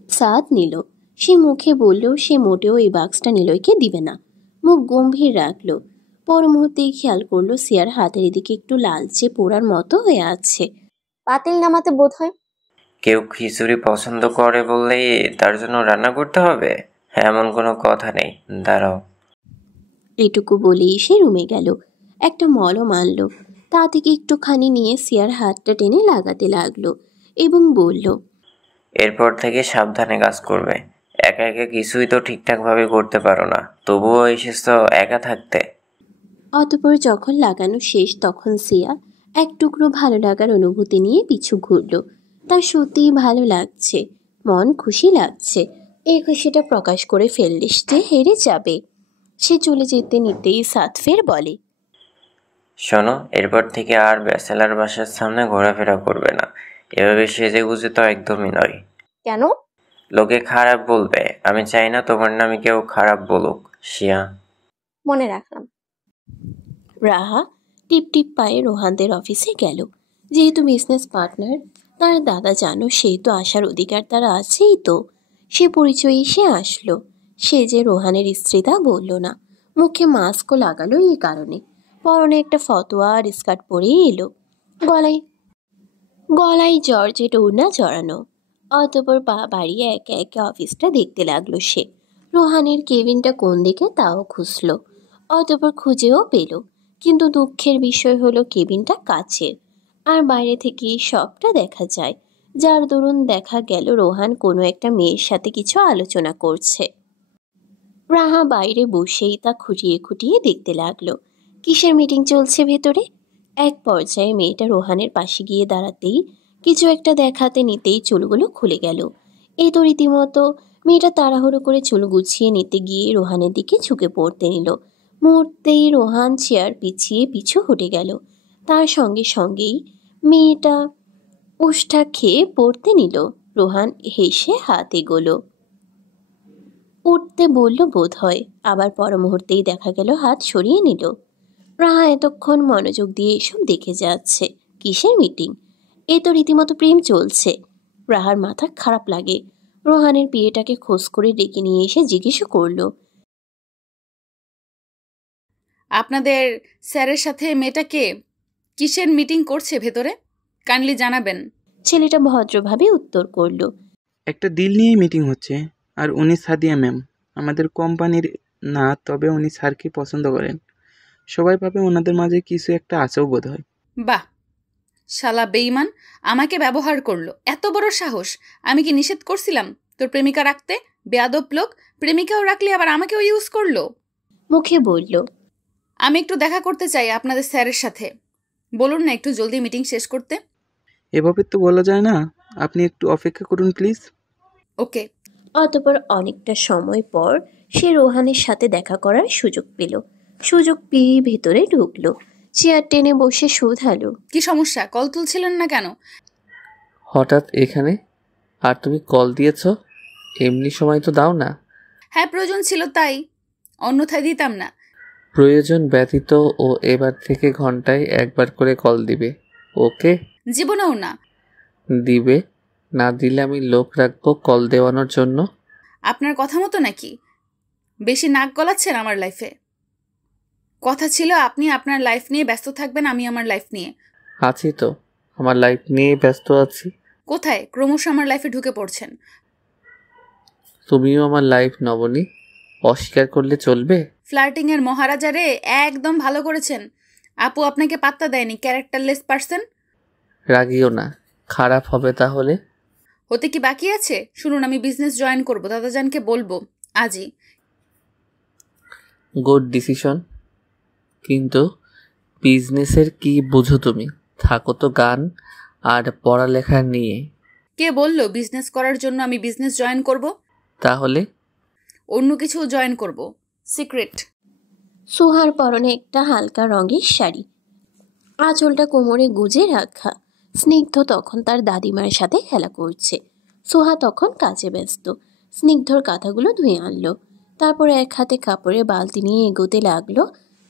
সাদ নিল। সে মুখে বললেও সে মোটেও এই বাক্সটা নিলয়কে দিবে না। মুখ গম্ভীর রাখলো। পর মুহূর্তেই খেয়াল করলো সিয়ার হাতের এদিকে একটু লালচে পোড়ার মতো হয়ে আছে। পাতিল নামাতে বোধ হয়। কেউ খিচুড়ি পছন্দ করে বললেই তার জন্য রান্না করতে হবে, এমন কোনো কথা নেই। দাঁড়াও। এটুকু বলেই সে রুমে গেল। একটা মলম আনলো, তা থেকে একটুখানি নিয়ে সিয়ার হাতটা টেনে লাগাতে লাগলো এবং বলল, এরপর থেকে সাবধানে কাজ করবে। একা একা কিছুই তো ঠিকঠাক ভাবে করতে পারো না, তবুও এসেছো একা থাকতে। অতঃপর যখন লাগানো শেষ তখন সিয়া এক টুকরো ভালো লাগার অনুভূতি নিয়ে পিছু ঘুরল। তার সত্যিই ভালো লাগছে, মন খুশি লাগছে। এই খুশিটা প্রকাশ করে ফেললে সে হেরে যাবে। সে চলে যেতে নিতেই সাতফের বলে, শোনো, এরপর থেকে আর ব্যাচেলার বাসার সামনে ঘোরাফেরা করবে না। এভাবে সেজে গুজে তো একদমই নয়। কেন? লোকে খারাপ বলবে, আমি চাই না তোমার নামে কেউ খারাপ বলুক। শিয়া, মনে রাখলাম। রাহা টিপ টিপ পায়ে রোহানদের অফিসে গেল। যেহেতু বিজনেস পার্টনার, তার দাদা জানো সেই তো আসার অধিকার তার আছেই। তো সে পরিচয়ই সে আসলো। সে যে রোহানের স্ত্রী তা বলল না, মুখে মাস্কও লাগালো এই কারণে। পরনে একটা ফতোয়া আর স্কার্ট পরেই এলো, গলায় গলায় জর্জেট ওড়না জড়ানো। অতঃপর পা বাড়িয়ে একে একে অফিসটা দেখতে লাগলো সে। রোহানের কেবিনটা কোন দিকে তাও খুঁজল, অতঃপর খুঁজেও পেল। কিন্তু দুঃখের বিষয় হলো কেবিনটা কাচের, আর বাইরে থেকে সবটা দেখা যায়, যার দরুন দেখা গেল রোহান কোনো একটা মেয়ের সাথে কিছু আলোচনা করছে। রাহা বাইরে বসেই তা খুঁটিয়ে খুঁটিয়ে দেখতে লাগলো কিসের মিটিং চলছে ভেতরে। এক পর্যায়ে মেয়েটা রোহানের পাশে গিয়ে দাঁড়াতেই, কিছু একটা দেখাতে নিতেই চুলগুলো খুলে গেল। এই তো রীতিমতো মেয়েটা তাড়াহুড়ো করে চুল গুছিয়ে নিতে গিয়ে রোহানের দিকে ঝুঁকে পড়তে নিল। মুহূর্তেই রোহান চেয়ার পিছিয়ে পিছু হটে গেল। তার সঙ্গে সঙ্গেই মেয়েটা উষ্ঠা খেয়ে পড়তে নিল। রোহান হেসে হাত এগোলো, উঠতে বলল বোধ হয়, আবার পর মুহূর্তেই দেখা গেল হাত সরিয়ে নিল। রাহা এতক্ষণ মনোযোগ দিয়ে এসব দেখে যাচ্ছে। কিসের মিটিং? এ তো রীতিমতো প্রেম চলছে। রাহার মাথা খারাপ লাগে। রোহানের বিয়েটাকে খোঁজ করে ডেকে নিয়ে এসে জিজ্ঞেস করল, আপনাদের স্যারের সাথে মেয়েটাকে কিসের মিটিং করছে ভেতরে? কাইন্ডলি জানাবেন। ছেলেটা ভদ্রভাবে উত্তর করল, একটা ডিল নিয়েই মিটিং হচ্ছে। আর উনি সাদিয়া ম্যাম, আমাদের কোম্পানির না, তবে উনি স্যারকে পছন্দ করেন। সবাই ভাবে ওনাদের মাঝে কিছু একটা আছেও বোধ হয়। বাহ, শালা বেঈমান, আমাকে ব্যবহার করলো। এত বড় সাহস! আমি কি নিষেধ করছিলাম তোর প্রেমিকা রাখতে? বেয়াদব লোক, প্রেমিকাও রাখলি আবার আমাকেও ইউজ করলো। মুখে বলল, আমি একটু দেখা করতে চাই আপনাদের স্যারের সাথে। বলুন না একটু জলদি মিটিং শেষ করতে। এভাবে তো বলা যায় না, আপনি একটু অপেক্ষা করুন প্লিজ। ওকে। অতঃপর অনেকটা সময় পর সে রোহানের সাথে দেখা করার সুযোগ পেল। সুযোগ পেয়ে ভেতরে ঢুকলো, চেয়ার টেনে বসে শোধালো, কি সমস্যা? কল তুলছিলেন না কেন? হঠাৎ এখানে? আর তুমি কল দিয়েছ? এমনি সময় তো দাও না। হ্যাঁ, প্রয়োজন ছিল তাই, অন্যথায় দিতাম না। প্রয়োজন ব্যতীত ও এবার থেকে ঘন্টায় একবার করে কল দিবে, ওকে? জীবনেও না। দিবে না, দিলে আমি লোক রাখবো কল দেওয়ানোর জন্য। আপনার কথা মতো নাকি? বেশি নাক গলাচ্ছেন আমার লাইফে। কথা ছিল আপনি আপনার লাইফ নিয়ে ব্যস্ত থাকবেন, আমি আমার লাইফ নিয়ে। আছি তো, আমার লাইফ নিয়ে ব্যস্ত আছি। কোথায়? ক্রমশ আমার লাইফে ঢুকে পড়ছেন। তুমিও আমার লাইফ নবনী, অস্বীকার করলে চলবে? ফ্লার্টিং এর মহারাজা রে, একদম ভালো করেছেন। আপু আপনাকে পাত্তা দেয়নি, ক্যারেক্টারলেস পারসন। রাগিও না, খারাপ হবে তাহলে। হতে কি বাকি আছে? শুনুন, আমি বিজনেস জয়েন করব, দাদাজানকে বলবো আজই। গুড ডিসিশন, কিন্তু বিজনেসের কি বুঝো তুমি? থাকো তো গান আর পড়ালেখা নিয়ে। কে বলল বিজনেস করার জন্য আমি বিজনেস জয়েন করব? তাহলে অন্য কিছু জয়েন করব, সিক্রেট। সোহার পরনে একটা হালকা রঙের শাড়ি, আঁচলটা কোমরে গুজে রাখা। স্নিগ্ধ তখন তার দাদিমার সাথে খেলা করছে। সোহা তখন কাজে ব্যস্ত। স্নিগ্ধর কাঁথাগুলো ধুয়ে আনলো, তারপর এক হাতে কাপড়ের বালতি নিয়ে এগোতে লাগলো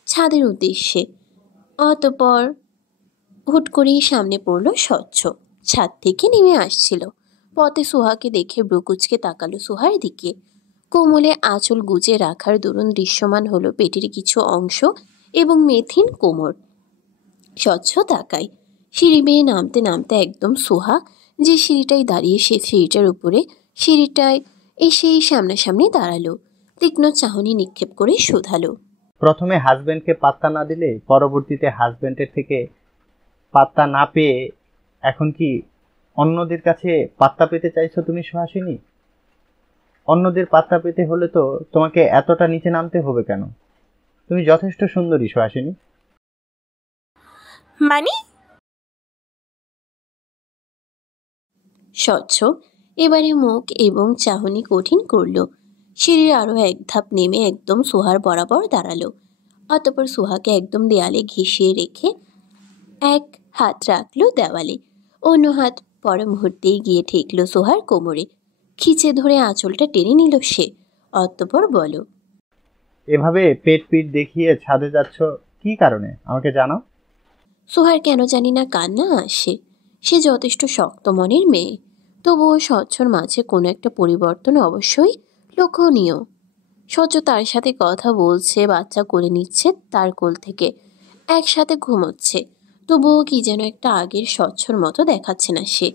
ছাদের উদ্দেশ্যে। অতঃপর হুট করেই সামনে পড়ল স্বচ্ছ, ছাদ থেকে নেমে আসছিল। পথে সোহাকে দেখে ব্রুকুচকে তাকালো সোহার দিকে। কোমলে আঁচল গুজে রাখার দরুন দৃশ্যমান হলো পেটের কিছু অংশ এবং মেথিন কোমর। স্বচ্ছ তাকায়। সিঁড়ি বেয়ে নামতে নামতে একদম সোহা যে সিঁড়িটায় দাঁড়িয়ে, সে সিঁড়িটার উপরে সিঁড়িটায় এসেই সামনাসামনি দাঁড়ালো। তীক্ষ্ণ চাহনি নিক্ষেপ করে শোধালো, প্রথমে হাজব্যান্ডকে পাত্তা না দিলে পরবর্তীতে হাজব্যান্ডের থেকে পাত্তা না পেয়ে এখন কি অন্যদের কাছে পাত্তা পেতে চাইছো তুমি সুহাসিনী? অন্যদের পাত্তা পেতে হলে তো তোমাকে এতটা নিচে নামতে হবে কেন? তুমি যথেষ্ট সুন্দরী সুহাসিনী। মানে স্বচ্ছ এবারে মুখ এবং চাহনি কঠিন করল। সিঁড়ির আরো এক ধাপ নেমে একদম সোহার বরাবর দাঁড়ালো। অতঃপর সোহাকে একদম দেয়ালে ঘেঁষিয়ে রেখে এক হাত রাখলো দেওয়ালে, অন্য হাত পর মুহূর্তেই গিয়ে ঠেকলো সোহার কোমরে। খিচে ধরে আঁচলটা টেনে নিল সে। অতঃপর বলো, এভাবে পেট পিট দেখিয়ে ছাদে যাচ্ছ কি কারণে আমাকে জানাও। সোহার কেন জানি না কান্না আসে। সে যথেষ্ট শক্ত মনের মেয়ে, তবুও স্বচ্ছর মাঝে কোনো একটা পরিবর্তন অবশ্যই লক্ষণীয়। স্বচ্ছ তার সাথে কথা বলছে, বাচ্চা কোলে নিচ্ছে তার কোল থেকে, একসাথে ঘুমোচ্ছে, তবুও কি যেন একটা আগের স্বচ্ছর মতো দেখাচ্ছে না সে।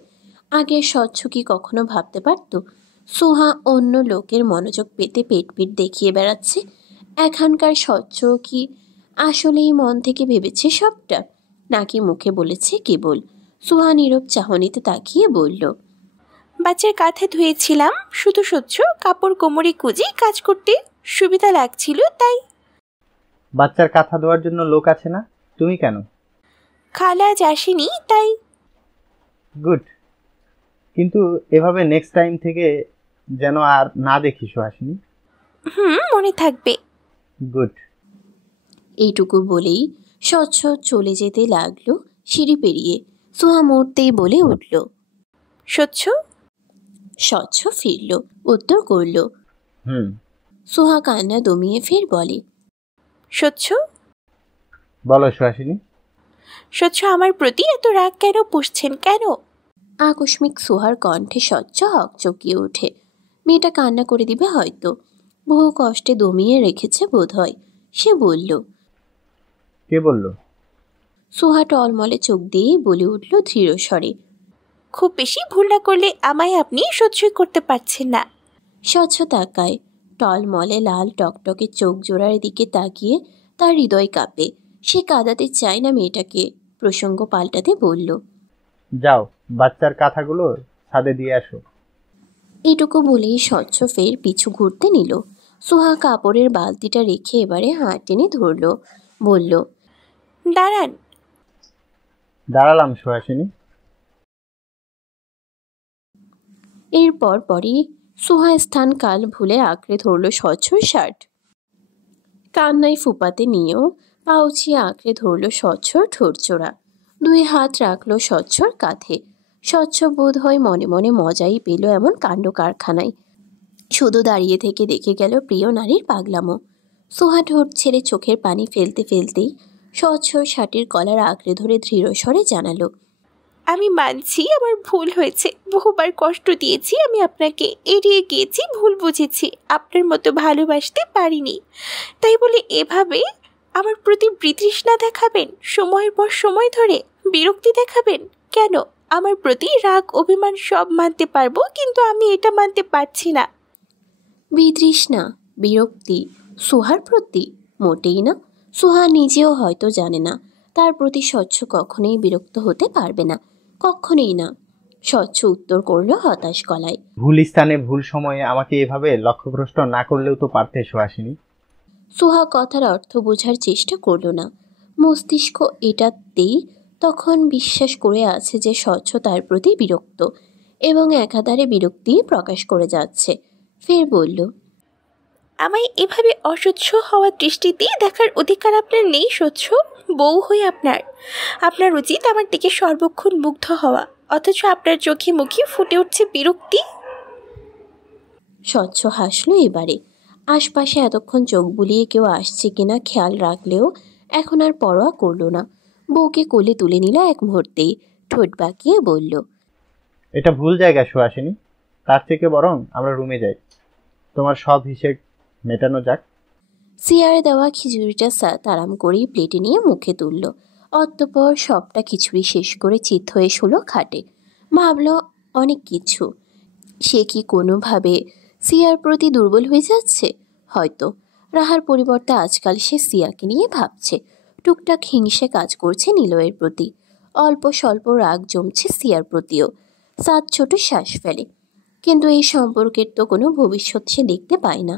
আগের স্বচ্ছ কি কখনো ভাবতে পারত সোহা অন্য লোকের মনোযোগ পেতে পেট পিট দেখিয়ে বেড়াচ্ছে? এখানকার স্বচ্ছ কি আসলেই মন থেকে ভেবেছে সবটা, নাকি মুখে বলেছে কেবল? সোহা নীরব চাহনিতে তাকিয়ে বলল, বাচ্চার কাঁথে ধুয়েছিলাম, শুধু স্বচ্ছ কাপড় কোমরে কুঁজে কাজ করতে সুবিধা লাগছিল তাই। বাচ্চার কাঁথা ধোয়ার জন্য লোক আছে না, তুমি কেন? খালা আজ আসেনি তাই। গুড, কিন্তু এভাবে নেক্সট টাইম থেকে যেন আর না দেখি সুহাসিনী। মনে থাকবে। গুড। এইটুকু বলেই স্বচ্ছ চলে যেতে লাগলো সিঁড়ি পেরিয়ে। সোহা মুহূর্তেই বলে উঠল, স্বচ্ছ। স্বচ্ছ ফিরল, উত্তর করল। সোহা কান্না দমিয়ে ফের বলে, স্বচ্ছ। বলো সুহাসিনী। স্বচ্ছ আমার প্রতি এত রাগ কেন পুষছেন কেন? আকস্মিক সোহার কণ্ঠে স্বচ্ছ হকচকিয়ে ওঠে। মেয়েটা কান্না করে দিবে হয়তো, বহু কষ্টে দমিয়ে রেখেছে বোধ হয়। সে বলল, কে বলল? সোহা টলমলে চোখ দিয়ে বলে উঠল দৃঢ় স্বরে, খুব বেশি ভুল না করলে আমায় আপনি সহ্যই করতে পারছেন না। স্বচ্ছ তাকায়, টলমলে লাল টকটকে চোখ জোড়ার দিকে তাকিয়ে তার হৃদয় কাঁপে। সে কাঁদাতে চায় না মেয়েটাকে, প্রসঙ্গ পাল্টাতে বলল, যাও বাচ্চার কাঁথাগুলো ছাদে দিয়ে আসো। এটুকু বলেই স্বচ্ছ ফের পিছু ঘুরতে নিল। সোহা কাপড়ের বালতিটা রেখে এবারে হাত টেনে ধরল, বলল, দাঁড়ান। দাঁড়ালাম সুহাসিনী। এরপর পরই সোহা স্থান কাল ভুলে আঁকড়ে ধরল স্বচ্ছর শার্ট। কান্নায় ফুপাতে নিয়েও পাউচিয়ে আঁকড়ে ধরল স্বচ্ছর ঠোঁটচোড়া। দুই হাত রাখলো স্বচ্ছর কাঁধে। স্বচ্ছ বোধ হয় মনে মনে মজাই পেল এমন কাণ্ড কারখানায়। শুধু দাঁড়িয়ে থেকে দেখে গেল প্রিয় নারীর পাগলামো। সোহা ঠোঁট ছেড়ে চোখের পানি ফেলতে ফেলতেই স্বচ্ছর শার্টের কলার আঁকড়ে ধরে দৃঢ় স্বরে জানালো, আমি মানছি আমার ভুল হয়েছে, বহুবার কষ্ট দিয়েছি আমি আপনাকে, এড়িয়ে গিয়েছি, ভুল বুঝেছি, আপনার মতো ভালোবাসতে পারিনি। তাই বলে এভাবে আমার প্রতি বিতৃষ্ণা দেখাবেন, সময়ের পর সময় ধরে বিরক্তি দেখাবেন কেন? আমার প্রতি রাগ অভিমান সব মানতে পারবো, কিন্তু আমি এটা মানতে পারছি না। বিতৃষ্ণা, বিরক্তি সোহার প্রতি? মোটেই না। সোহা নিজেও হয়তো জানে না তার প্রতি স্বচ্ছ কখনোই বিরক্ত হতে পারবে না, কখনোই না। স্বচ্ছ উত্তর করলো হতাশ গলায়, ভুল স্থানে ভুল সময়ে আমাকে এভাবে লক্ষ্যভ্রষ্ট না করলেও তো পারতে সুহাসিনী। সোহা কথার অর্থ বোঝার চেষ্টা করল না। মস্তিষ্ক এটাতেই তখন বিশ্বাস করে আছে যে স্বচ্ছ তার প্রতি বিরক্ত, এবং একাধারে বিরক্তি প্রকাশ করে যাচ্ছে। ফের বলল, আমায় এভাবে অস্বচ্ছ হওয়ার দৃষ্টিতে দেখার অধিকার আপনার নেই স্বচ্ছ। বউ হয়ে আপনার উচিত আমার দিকে সর্বক্ষণ মুগ্ধ হওয়া, অথচ আপনার চোখে মুখে ফুটে উঠছে বিরক্তি। স্বচ্ছ হাসলো এবারে। আশপাশে এতক্ষণ চোখ বুলিয়ে কেউ আসছে কিনা খেয়াল রাখলেও এখন আর পরোয়া করল না। বউকে কোলে তুলে নিল এক মুহূর্তেই, ঠোঁট বাঁকিয়ে বলল, এটা ভুল জায়গা সুহাসিনী, তার থেকে বরং আমরা রুমে যাই, তোমার সব হিসেব মেটানো যাক। সিয়ারে দেওয়া খিচুড়িটা আরাম করেই প্লেটে নিয়ে মুখে তুলল। অতঃপর সবটা খিচুড়ি শেষ করে চিত হয়ে শুলো খাটে। ভাবল অনেক কিছু। সে কি কোনোভাবে সিয়ার প্রতি দুর্বল হয়ে যাচ্ছে? হয়তো। রাহার পরিবর্তে আজকাল সে সিয়াকে নিয়ে ভাবছে। টুকটাক হিংসে কাজ করছে নিলয়ের প্রতি। অল্প স্বল্প রাগ জমছে সিয়ার প্রতিও। সাত ছোট শ্বাস ফেলে, কিন্তু এই সম্পর্কের তো কোনো ভবিষ্যৎ সে দেখতে পায় না।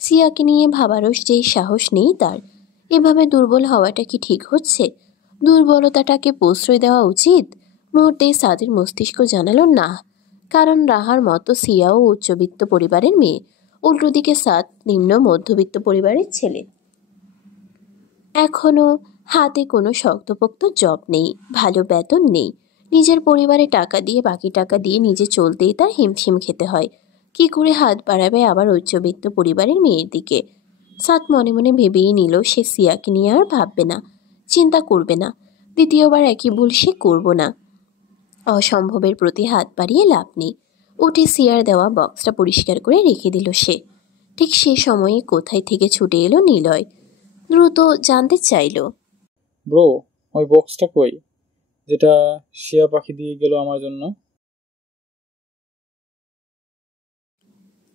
সিয়াকে নিয়ে ভাবারও যে সাহস নেই তার। এভাবে দুর্বল হওয়াটা কি ঠিক হচ্ছে? দুর্বলতাটাকে প্রশ্রয় দেওয়া উচিত? মুহূর্তেই সাদের মস্তিষ্ক জানালো না, কারণ রাহার মতো সিয়াও উচ্চবিত্ত পরিবারের মেয়ে, উল্টো দিকে সাদ নিম্ন মধ্যবিত্ত পরিবারের ছেলে। এখনো হাতে কোনো শক্তপোক্ত জব নেই, ভালো বেতন নেই। নিজের পরিবারে টাকা দিয়ে বাকি টাকা দিয়ে নিজে চলতেই তার হিমশিম খেতে হয়। কি করে হাত বাড়াবে আবার উচ্চবিত্ত পরিবারের মেয়ের দিকে? সাদ মনে মনে ভেবেই নিল সে সিয়াকে নিয়ে আর ভাববে না, চিন্তা করবে না। দ্বিতীয়বার একই ভুল সে করব না। অসম্ভবের প্রতি হাত বাড়িয়ে লাভ নেই। উঠে সিয়ার দেওয়া বক্সটা পরিষ্কার করে রেখে দিল সে। ঠিক সে সময়ে কোথায় থেকে ছুটে এলো নিলয়। দ্রুত জানতে চাইল, ব্রো, ওই বক্সটা কই যেটা শিয়া পাখি দিয়ে গেল আমার জন্য?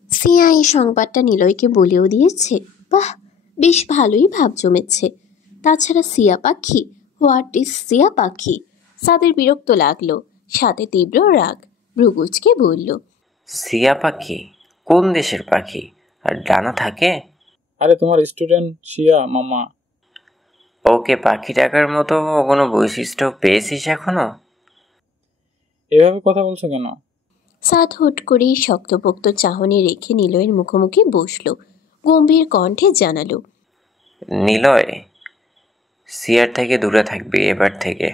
সিয়া এই সংবাদটা নিলয়কে বলেও দিয়েছে। বাহ, বেশ ভালোই ভাব জমেছে। তাছাড়া সিয়া পাখি, হোয়াট ইজ সিয়া পাখি? সাদের বিরক্ত লাগলো, সাথে তীব্র রাগ। ভ্রুকুচকে বলল, সিয়া পাখি কোন দেশের পাখি, আর ডানা থাকে? আরে তোমার স্টুডেন্ট শিয়া মামা। ওকে পাখি ডাকার মতো কোনো বৈশিষ্ট্য পেয়েছিস এখনো? এভাবে কথা বলছো কেন? সাদ হুট করেই শক্তপোক্ত চাহনি রেখে নিলয়ের মুখোমুখি বসল। গম্ভীর কণ্ঠে জানালো, নিলয়, সিয়ার থেকে দূরে থাকবি এবার থেকে।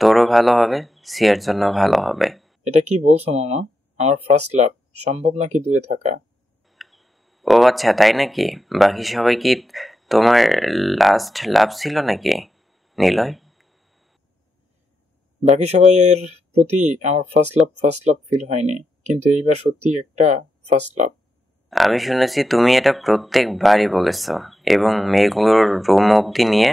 তোরও ভালো হবে, সিয়ার জন্য ভালো হবে। এটা কি বলছো মামা? আমার ফার্স্ট লাভ, সম্ভব নাকি দূরে থাকা? ও আচ্ছা, তাই নাকি? বাকি সবাই কি তোমার লাস্ট লাভ ছিল নাকি নিলয়? বাকি সবাই এর প্রতি আমার ফার্স্ট লাভ ফিল হয়নি, কিন্তু এইবার সত্যি একটা ফার্স্ট লাভ। আমি শুনেছি তুমি এটা প্রত্যেকবারই বলেছ এবং মেয়েগুলোর রুম অবধি নিয়ে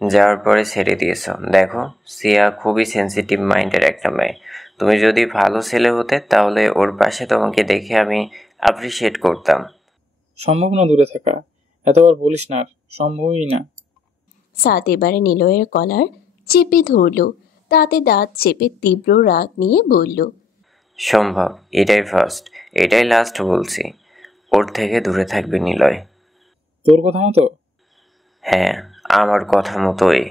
যাওয়ার পরে ছেড়ে দিয়েছো। দেখো, সিয়া খুবই সেন্সিটিভ মাইন্ডের একটা মেয়ে। তুমি যদি ভালো ছেলে হতে তাহলে ওর পাশে তোমাকে দেখে আমি অ্যাপ্রিসিয়েট করতাম। সম্ভব না দূরে থাকা, এতবার বলিস না, আর সম্ভবই না। সাদ এবারে নিলয়ের কলার চেপে ধরল, দাঁতে দাঁত চেপে তীব্র রাগ নিয়ে বলল, সম্ভব, এটাই ফার্স্ট, এটাই লাস্ট বলছি। ওর থেকে দূরে থাকবে নিলয়। তোর কথা মতো? হ্যাঁ, আমার কথা মতোই।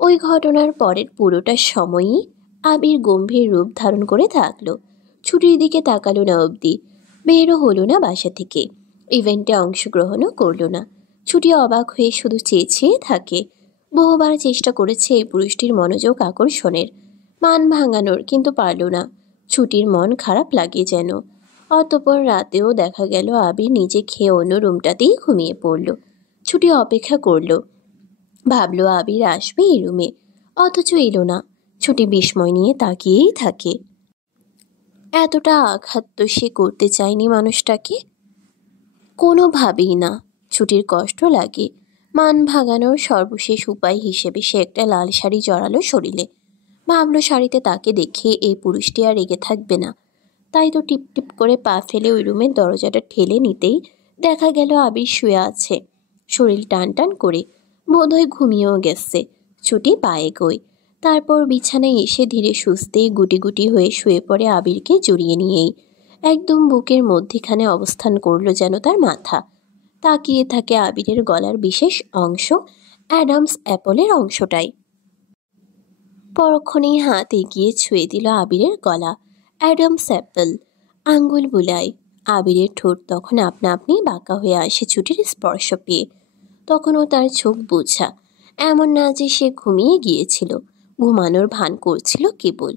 ওই ঘটনার পরের পুরোটা সময়ই আবির গম্ভীর রূপ ধারণ করে থাকলো। ছুটির দিকে তাকালো না অবধি, বেরও হলো না বাসা থেকে, ইভেন্টে অংশগ্রহণও করলো না। ছুটি অবাক হয়ে শুধু চেয়ে চেয়ে থাকে। বহুবার চেষ্টা করেছে এই পুরুষটির মনোযোগ আকর্ষণের, মান ভাঙানোর, কিন্তু পারল না। ছুটির মন খারাপ লাগে যেন। অতঃপর রাতেও দেখা গেল আবির নিজে খেয়ে অন্য রুমটাতেই ঘুমিয়ে পড়ল। ছুটি অপেক্ষা করলো, ভাবলো আবির আসবে এই রুমে, অথচ এলো না। ছুটি বিস্ময় নিয়ে তাকিয়েই থাকে। এতটা আঘাত তো সে করতে চায়নি মানুষটাকে, কোনোভাবেই না। ছুটির কষ্ট লাগে। মান ভাঙানোর সর্বশেষ উপায় হিসেবে সে একটা লাল শাড়ি জড়ালো শরীরে। ভাবলো শাড়িতে তাকে দেখে এই পুরুষটি আর রেগে থাকবে না। তাই তো টিপ টিপ করে পা ফেলে ওই রুমের দরজাটা ঠেলে নিতেই দেখা গেল আবির শুয়ে আছে, শরীর টান টান করে, বোধহয় ঘুমিয়েও গেছে। ছুটি পায়ে গই। তারপর বিছানায় এসে ধীরে সুস্থেই গুটি গুটি হয়ে শুয়ে পড়ে আবিরকে জড়িয়ে নিয়েই। একদম বুকের মধ্যিখানে অবস্থান করলো যেন তার মাথা। তাকিয়ে থাকে আবিরের গলার বিশেষ অংশ, অ্যাডামস অ্যাপলের অংশটাই। পরক্ষণেই হাত এগিয়ে ছুঁয়ে দিল আবিরের গলা। Adams Apple. আঙ্গুল বুলায়। আবিরের ঠোঁট তখন আপনা আপনি বাঁকা হয়ে আসে ছুটির স্পর্শ পেয়ে। তখনও তার চোখ বোঝা, এমন না যে সে ঘুমিয়ে গিয়েছিল, ঘুমানোর ভান করছিল কেবল।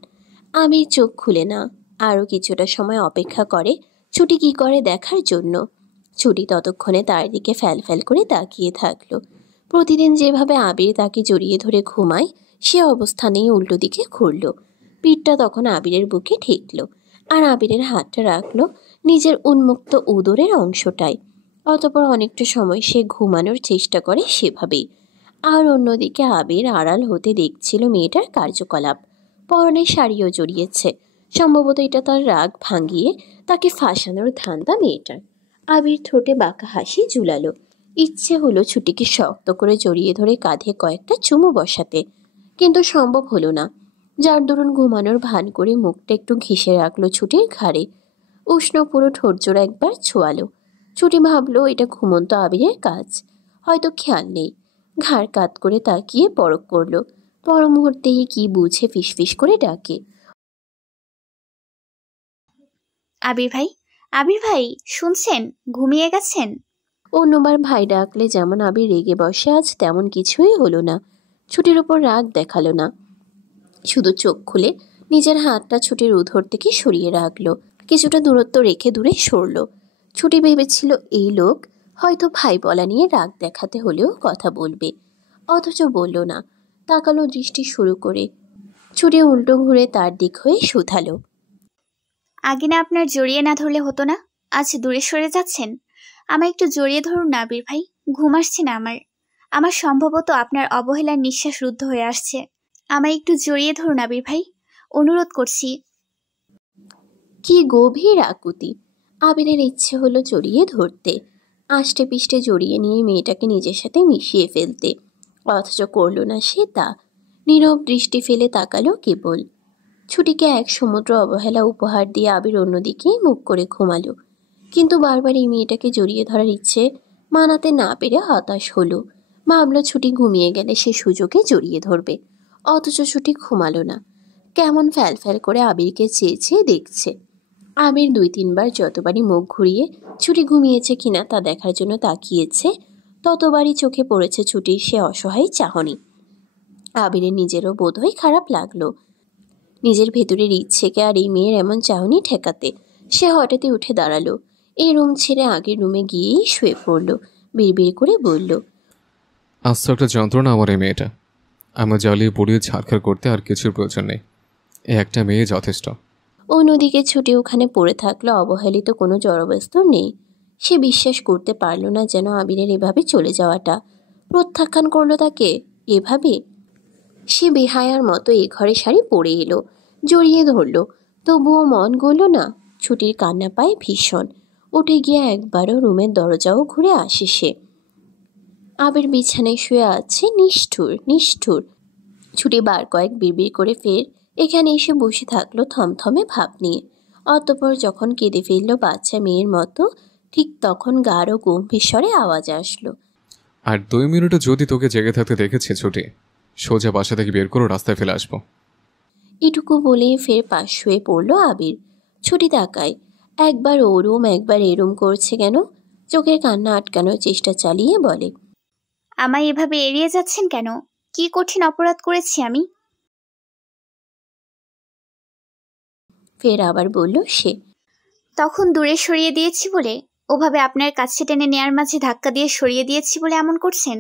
আবির চোখ খুলে না, আরও কিছুটা সময় অপেক্ষা করে ছুটি কি করে দেখার জন্য। ছুটি ততক্ষণে তার দিকে ফ্যাল ফ্যাল করে তাকিয়ে থাকলো। প্রতিদিন যেভাবে আবির তাকে জড়িয়ে ধরে ঘুমায় সে অবস্থানেই উল্টো দিকে ঘুরল। পিঠটা তখন আবিরের বুকে ঠেকল, আর আবিরের হাতটা রাখলো নিজের উন্মুক্ত উদরের অংশটায়। অতপর অনেকটা সময় সে ঘুমানোর চেষ্টা করে সেভাবেই। আর অন্যদিকে আবির আড়াল হতে দেখছিল মেয়েটার কার্যকলাপ। পরনে শাড়িও জড়িয়েছে, সম্ভবত এটা তার রাগ ভাঙিয়ে তাকে ফাঁসানোর ধান্দা মেয়েটার। আবির ঠোঁটে বাঁকা হাসি ঝুলালো। ইচ্ছে হলো ছুটিকে শক্ত করে জড়িয়ে ধরে কাঁধে কয়েকটা চুমু বসাতে, কিন্তু সম্ভব হলো না। যার দরুন ঘুমানোর ভান করে মুখটা একটু ঘেঁষে রাখলো ছুটির ঘাড়ে। উষ্ণ পুরো ঠোঁটজোড়া একবার ছোঁয়ালো। ছুটি ভাবলো এটা ঘুমন্ত আবিরের কাজ, হয়তো খেয়াল নেই। ঘাড় কাত করে তাকিয়ে পরখ করলো। পর মুহূর্তেই কি বুঝে ফিসফিস করে ডাকে, আবির ভাই, আবির ভাই, শুনছেন? ঘুমিয়ে গেছেন? অন্যবার ভাই ডাকলে যেমন আবির রেগে বসে, আজ তেমন কিছুই হলো না। ছুটির ওপর রাগ দেখালো না, শুধু চোখ খুলে নিজের হাতটা ছুটির উধর থেকে সরিয়ে রাখলো। কিছুটা দূরত্ব রেখে দূরে সরল। ছুটি ভেবেছিল এই লোক হয়তো ভাই বলা নিয়ে রাগ দেখাতে হলেও কথা বলবে, অথচ বলল না। তাকালো দৃষ্টি শুরু করে। ছুটি উল্টো ঘুরে তার দিক হয়ে শুধালো, আগে না আপনার জড়িয়ে না ধরলে হতো না? আজ দূরে সরে যাচ্ছেন। আমায় একটু জড়িয়ে ধরুন না আবির ভাই, ঘুম আসছে না আমার। আমার সম্ভবত আপনার অবহেলার নিঃশ্বাস রুদ্ধ হয়ে আসছে। আমায় একটু জড়িয়ে ধরুন আবির ভাই, অনুরোধ করছি। কি গভীর আকুতি! আবিরের ইচ্ছে হলো জড়িয়ে ধরতে, আষ্টে পিষ্টে জড়িয়ে নিয়ে মেয়েটাকে নিজের সাথে মিশিয়ে ফেলতে, অথচ করল না সে তা। নীরব দৃষ্টি ফেলে তাকালো কেবল। ছুটিকে এক সমুদ্র অবহেলা উপহার দিয়ে আবির অন্যদিকেই মুখ করে ঘুমালো। কিন্তু বারবার এই মেয়েটাকে জড়িয়ে ধরার ইচ্ছে মানাতে না পেরে হতাশ হলো। ভাবল ছুটি ঘুমিয়ে গেলে সে সুযোগে জড়িয়ে ধরবে, অথচ ছুটি ঘুমালো না। কেমন ফ্যাল ফ্যাল করে আবিরকে চেয়ে চেয়ে দেখছে। আবির 2-3 বার যতবারই মুখ ঘুরিয়ে ছুটি ঘুমিয়েছে কিনা তা দেখার জন্য তাকিয়েছে, ততবারই চোখে পড়েছে ছুটির সে অসহায় চাহনি। আবিরের নিজেরও বোধহয় খারাপ লাগলো নিজের ভেতরের ইচ্ছেকে আর এই মেয়ের এমন চাহনি ঠেকাতে। সে হঠাৎই উঠে দাঁড়ালো, এই রুম ছেড়ে আগের রুমে গিয়েই শুয়ে পড়লো। বিড়বিড় করে বলল, আজ তো একটা যন্ত্রণা আমার এই মেয়েটা। আমার জ্বালিয়ে পুড়িয়ে ছাড়খাড় করতে আর কিছুর প্রয়োজন নেই, এই একটা মেয়ে যথেষ্ট। অন্যদিকে ছুটি ওখানে পড়ে থাকলো, অবহেলিত কোনো জড়বস্তু নেই। সে বিশ্বাস করতে পারল না যেন আবিরের এভাবে চলে যাওয়াটা। প্রত্যাখ্যান করলো তাকে এভাবে। সে বেহায়ার মতো এ ঘরে শাড়ি পরে এলো, জড়িয়ে ধরল, তবুও মন গড়ল না। ছুটির কান্না পায় ভীষণ। উঠে গিয়ে একবারও রুমের দরজাও ঘুরে আসে সে। আবির বিছানায় শুয়ে আছে নিষ্ঠুর নিষ্ঠুর। ছুটি বার কয়েক বিড়বিড় করে ফের এখানে এসে বসে থাকলো থমথমে ভাব নিয়ে। অতঃপর যখন কেঁদে ফেলল বাচ্চা মেয়ের মতো, ঠিক তখন গাঢ় গম্ভীর স্বরে আওয়াজ আসলো, আর 2 মিনিটও যদি তোকে জেগে থাকতে দেখেছি ছুটি, সোজা বাসা থেকে বের করে রাস্তায় ফেলে আসবো। এটুকু বলে ফের পাশ শুয়ে পড়ল আবির। ছুটি তাকায়, একবার ওরুম একবার এরুম করছে কেন? চোখের কান্না আটকানোর চেষ্টা চালিয়ে বলে, আমায় এভাবে এড়িয়ে যাচ্ছেন কেন? কি কঠিন অপরাধ করেছি আমি? ফের আবার বলল সে, তখন দূরে সরিয়ে দিয়েছি বলে, ওভাবে আপনার কাছে টেনে নেয়ার মাঝে ধাক্কা দিয়ে সরিয়ে দিয়েছি বলে এমন করছেন?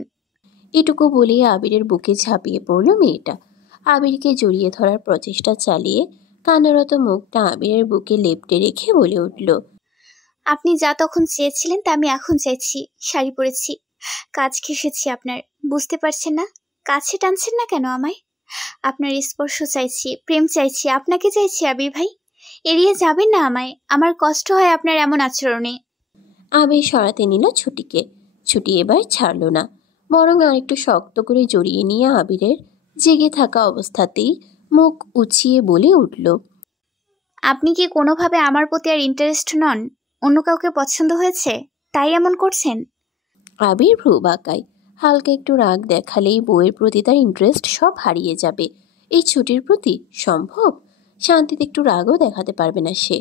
এটুকু বলে আবিরের বুকে ঝাঁপিয়ে পড়ল মেয়েটা। আবিরকে জড়িয়ে ধরার প্রচেষ্টা চালিয়ে কান্নারত মুখটা আবিরের বুকে লেপ্টে রেখে বলে উঠল, আপনি যা তখন চেয়েছিলেন তা আমি এখন চাইছি। শাড়ি পরেছি, কাজ ঘেঁষেছি আপনার, বুঝতে পারছেন না? কাছে টানছেন না কেন আমায়? আপনার স্পর্শ চাইছি, প্রেম চাইছি, আপনাকে চাইছি আবির ভাই। এড়িয়ে যাবেন না আমায়, আমার কষ্ট হয় আপনার এমন আচরণে। আবির সরাতে নিল ছুটিকে। ছুটি এবার ছাড়ল না, বরং আরেকটু শক্ত করে জড়িয়ে নিয়ে আবিরের জেগে থাকা অবস্থাতেই মুখ উঁচিয়ে বলে উঠল, আপনি কি কোনোভাবে আমার প্রতি আর ইন্টারেস্ট নন? অন্য কাউকে পছন্দ হয়েছে তাই এমন করছেন? আবির ভ্রু বাঁকায়। হালকা একটু রাগ দেখালেই বউয়ের প্রতি তার ইন্টারেস্ট সব হারিয়ে যাবে। এই ছুটির প্রতি সম্ভব? শান্তিতে একটু রাগও দেখাতে পারবে না সে।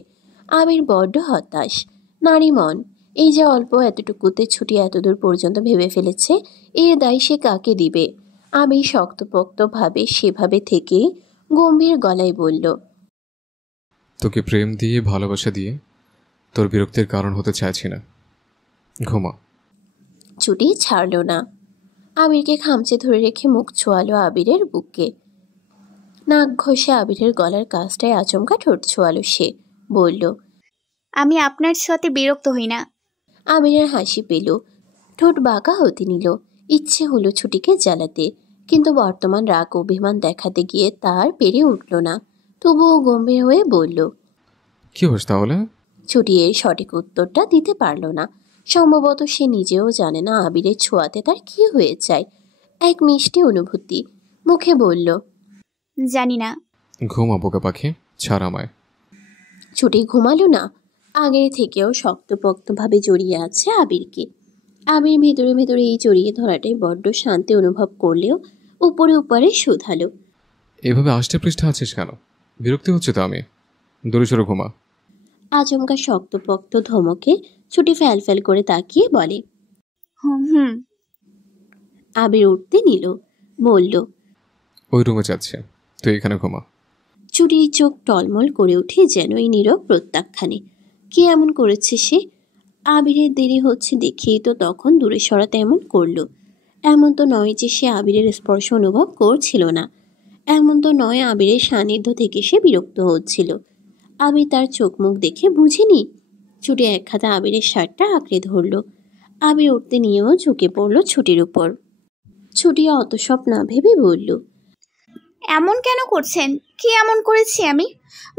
আবির বড্ড হতাশ। নারী মন, এই যে অল্প এতটুকুতে ছুটি এতদূর পর্যন্ত ভেবে ফেলেছে, এর দায় সে কাকে দিবে? আবির শক্তপোক্তভাবে সেভাবে থেকেই গম্ভীর গলায় বলল, তোকে প্রেম দিয়ে ভালোবাসা দিয়ে তোর বিরক্তির কারণ হতে চাইছি না, ঘুমা। ছুটি ছাড়ল না। আবিরকে খামচে ধরে রেখে মুখ ছোয়ালো আবিরের বুকে। নাক ঘষে আবিরের গলার কাছটায় আচমকা ঠোঁট ছোয়ালো সে। বলল, আমি আপনার ছোঁয়াতে বিরক্ত হই না। আবিরের হাসি পেল, ঠোঁট বাঁকা হতে নিল। ইচ্ছে হলো ছুটিকে জ্বালাতে, কিন্তু বর্তমান রাগ অভিমান দেখাতে গিয়ে তার পেরে উঠল না। তবুও গম্ভীর হয়ে বলল, কি হস তাহলে? ছুটি এর সঠিক উত্তরটা দিতে পারল না। সম্ভবত সে নিজেও জানে না আবিরের ছোঁয়াতে তার কি হয়ে যায়। এক মিষ্টি অনুভূতি। মুখে বলল, জানি না। ঘুমা বোকা পাখি, ছাড় আমায়। ছুটি ঘুমালো না। আগের থেকেও শক্তপোক্তভাবে জড়িয়ে আছে আবিরকে। আবির ভেতরে ভেতরে এই জড়িয়ে ধরাটাই বড্ড শান্তি অনুভব করলেও উপরে উপরে শুধালো, এভাবে আষ্টে পৃষ্ঠে আছিস কেন? বিরক্তি হচ্ছে তো আমি। দূরে সরে ঘুমা। আচমকা শক্তপোক্ত ধমকে ছুটি ফ্যাল করে তাকিয়ে বলে, হুম। আবির উঠতে নিল, বলল, ওই রুমে যাচ্ছে, তুই এখানে ঘুমা। চুরির চোখ টলমল করে উঠে যেন এই নীরব প্রত্যাখ্যানে। কি এমন করেছে সে? আবিরের দেরি হচ্ছে দেখেই তো তখন দূরে সরাতে এমন করলো। এমন তো নয় যে সে আবিরের স্পর্শ অনুভব করছিল না, এমন তো নয় আবিরের সান্নিধ্য থেকে সে বিরক্ত হচ্ছিল। আবির তার চোখ মুখ দেখে বুঝেনি। ছুটি এক হাতে আবিরের শার্টটা আঁকড়ে ধরল। আবির উঠতে নিয়েও ঝুঁকে পড়ল ছুটির উপর। ছুটি অত সব না ভেবে বলল, এমন কেন করছেন? কি এমন করেছি আমি?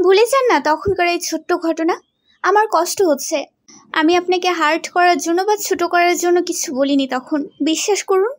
ভুলে যান না তখনকার এই ছোট্ট ঘটনা। আমার কষ্ট হচ্ছে। আমি আপনাকে হার্ট করার জন্য বা ছোট করার জন্য কিছু বলিনি তখন, বিশ্বাস করুন।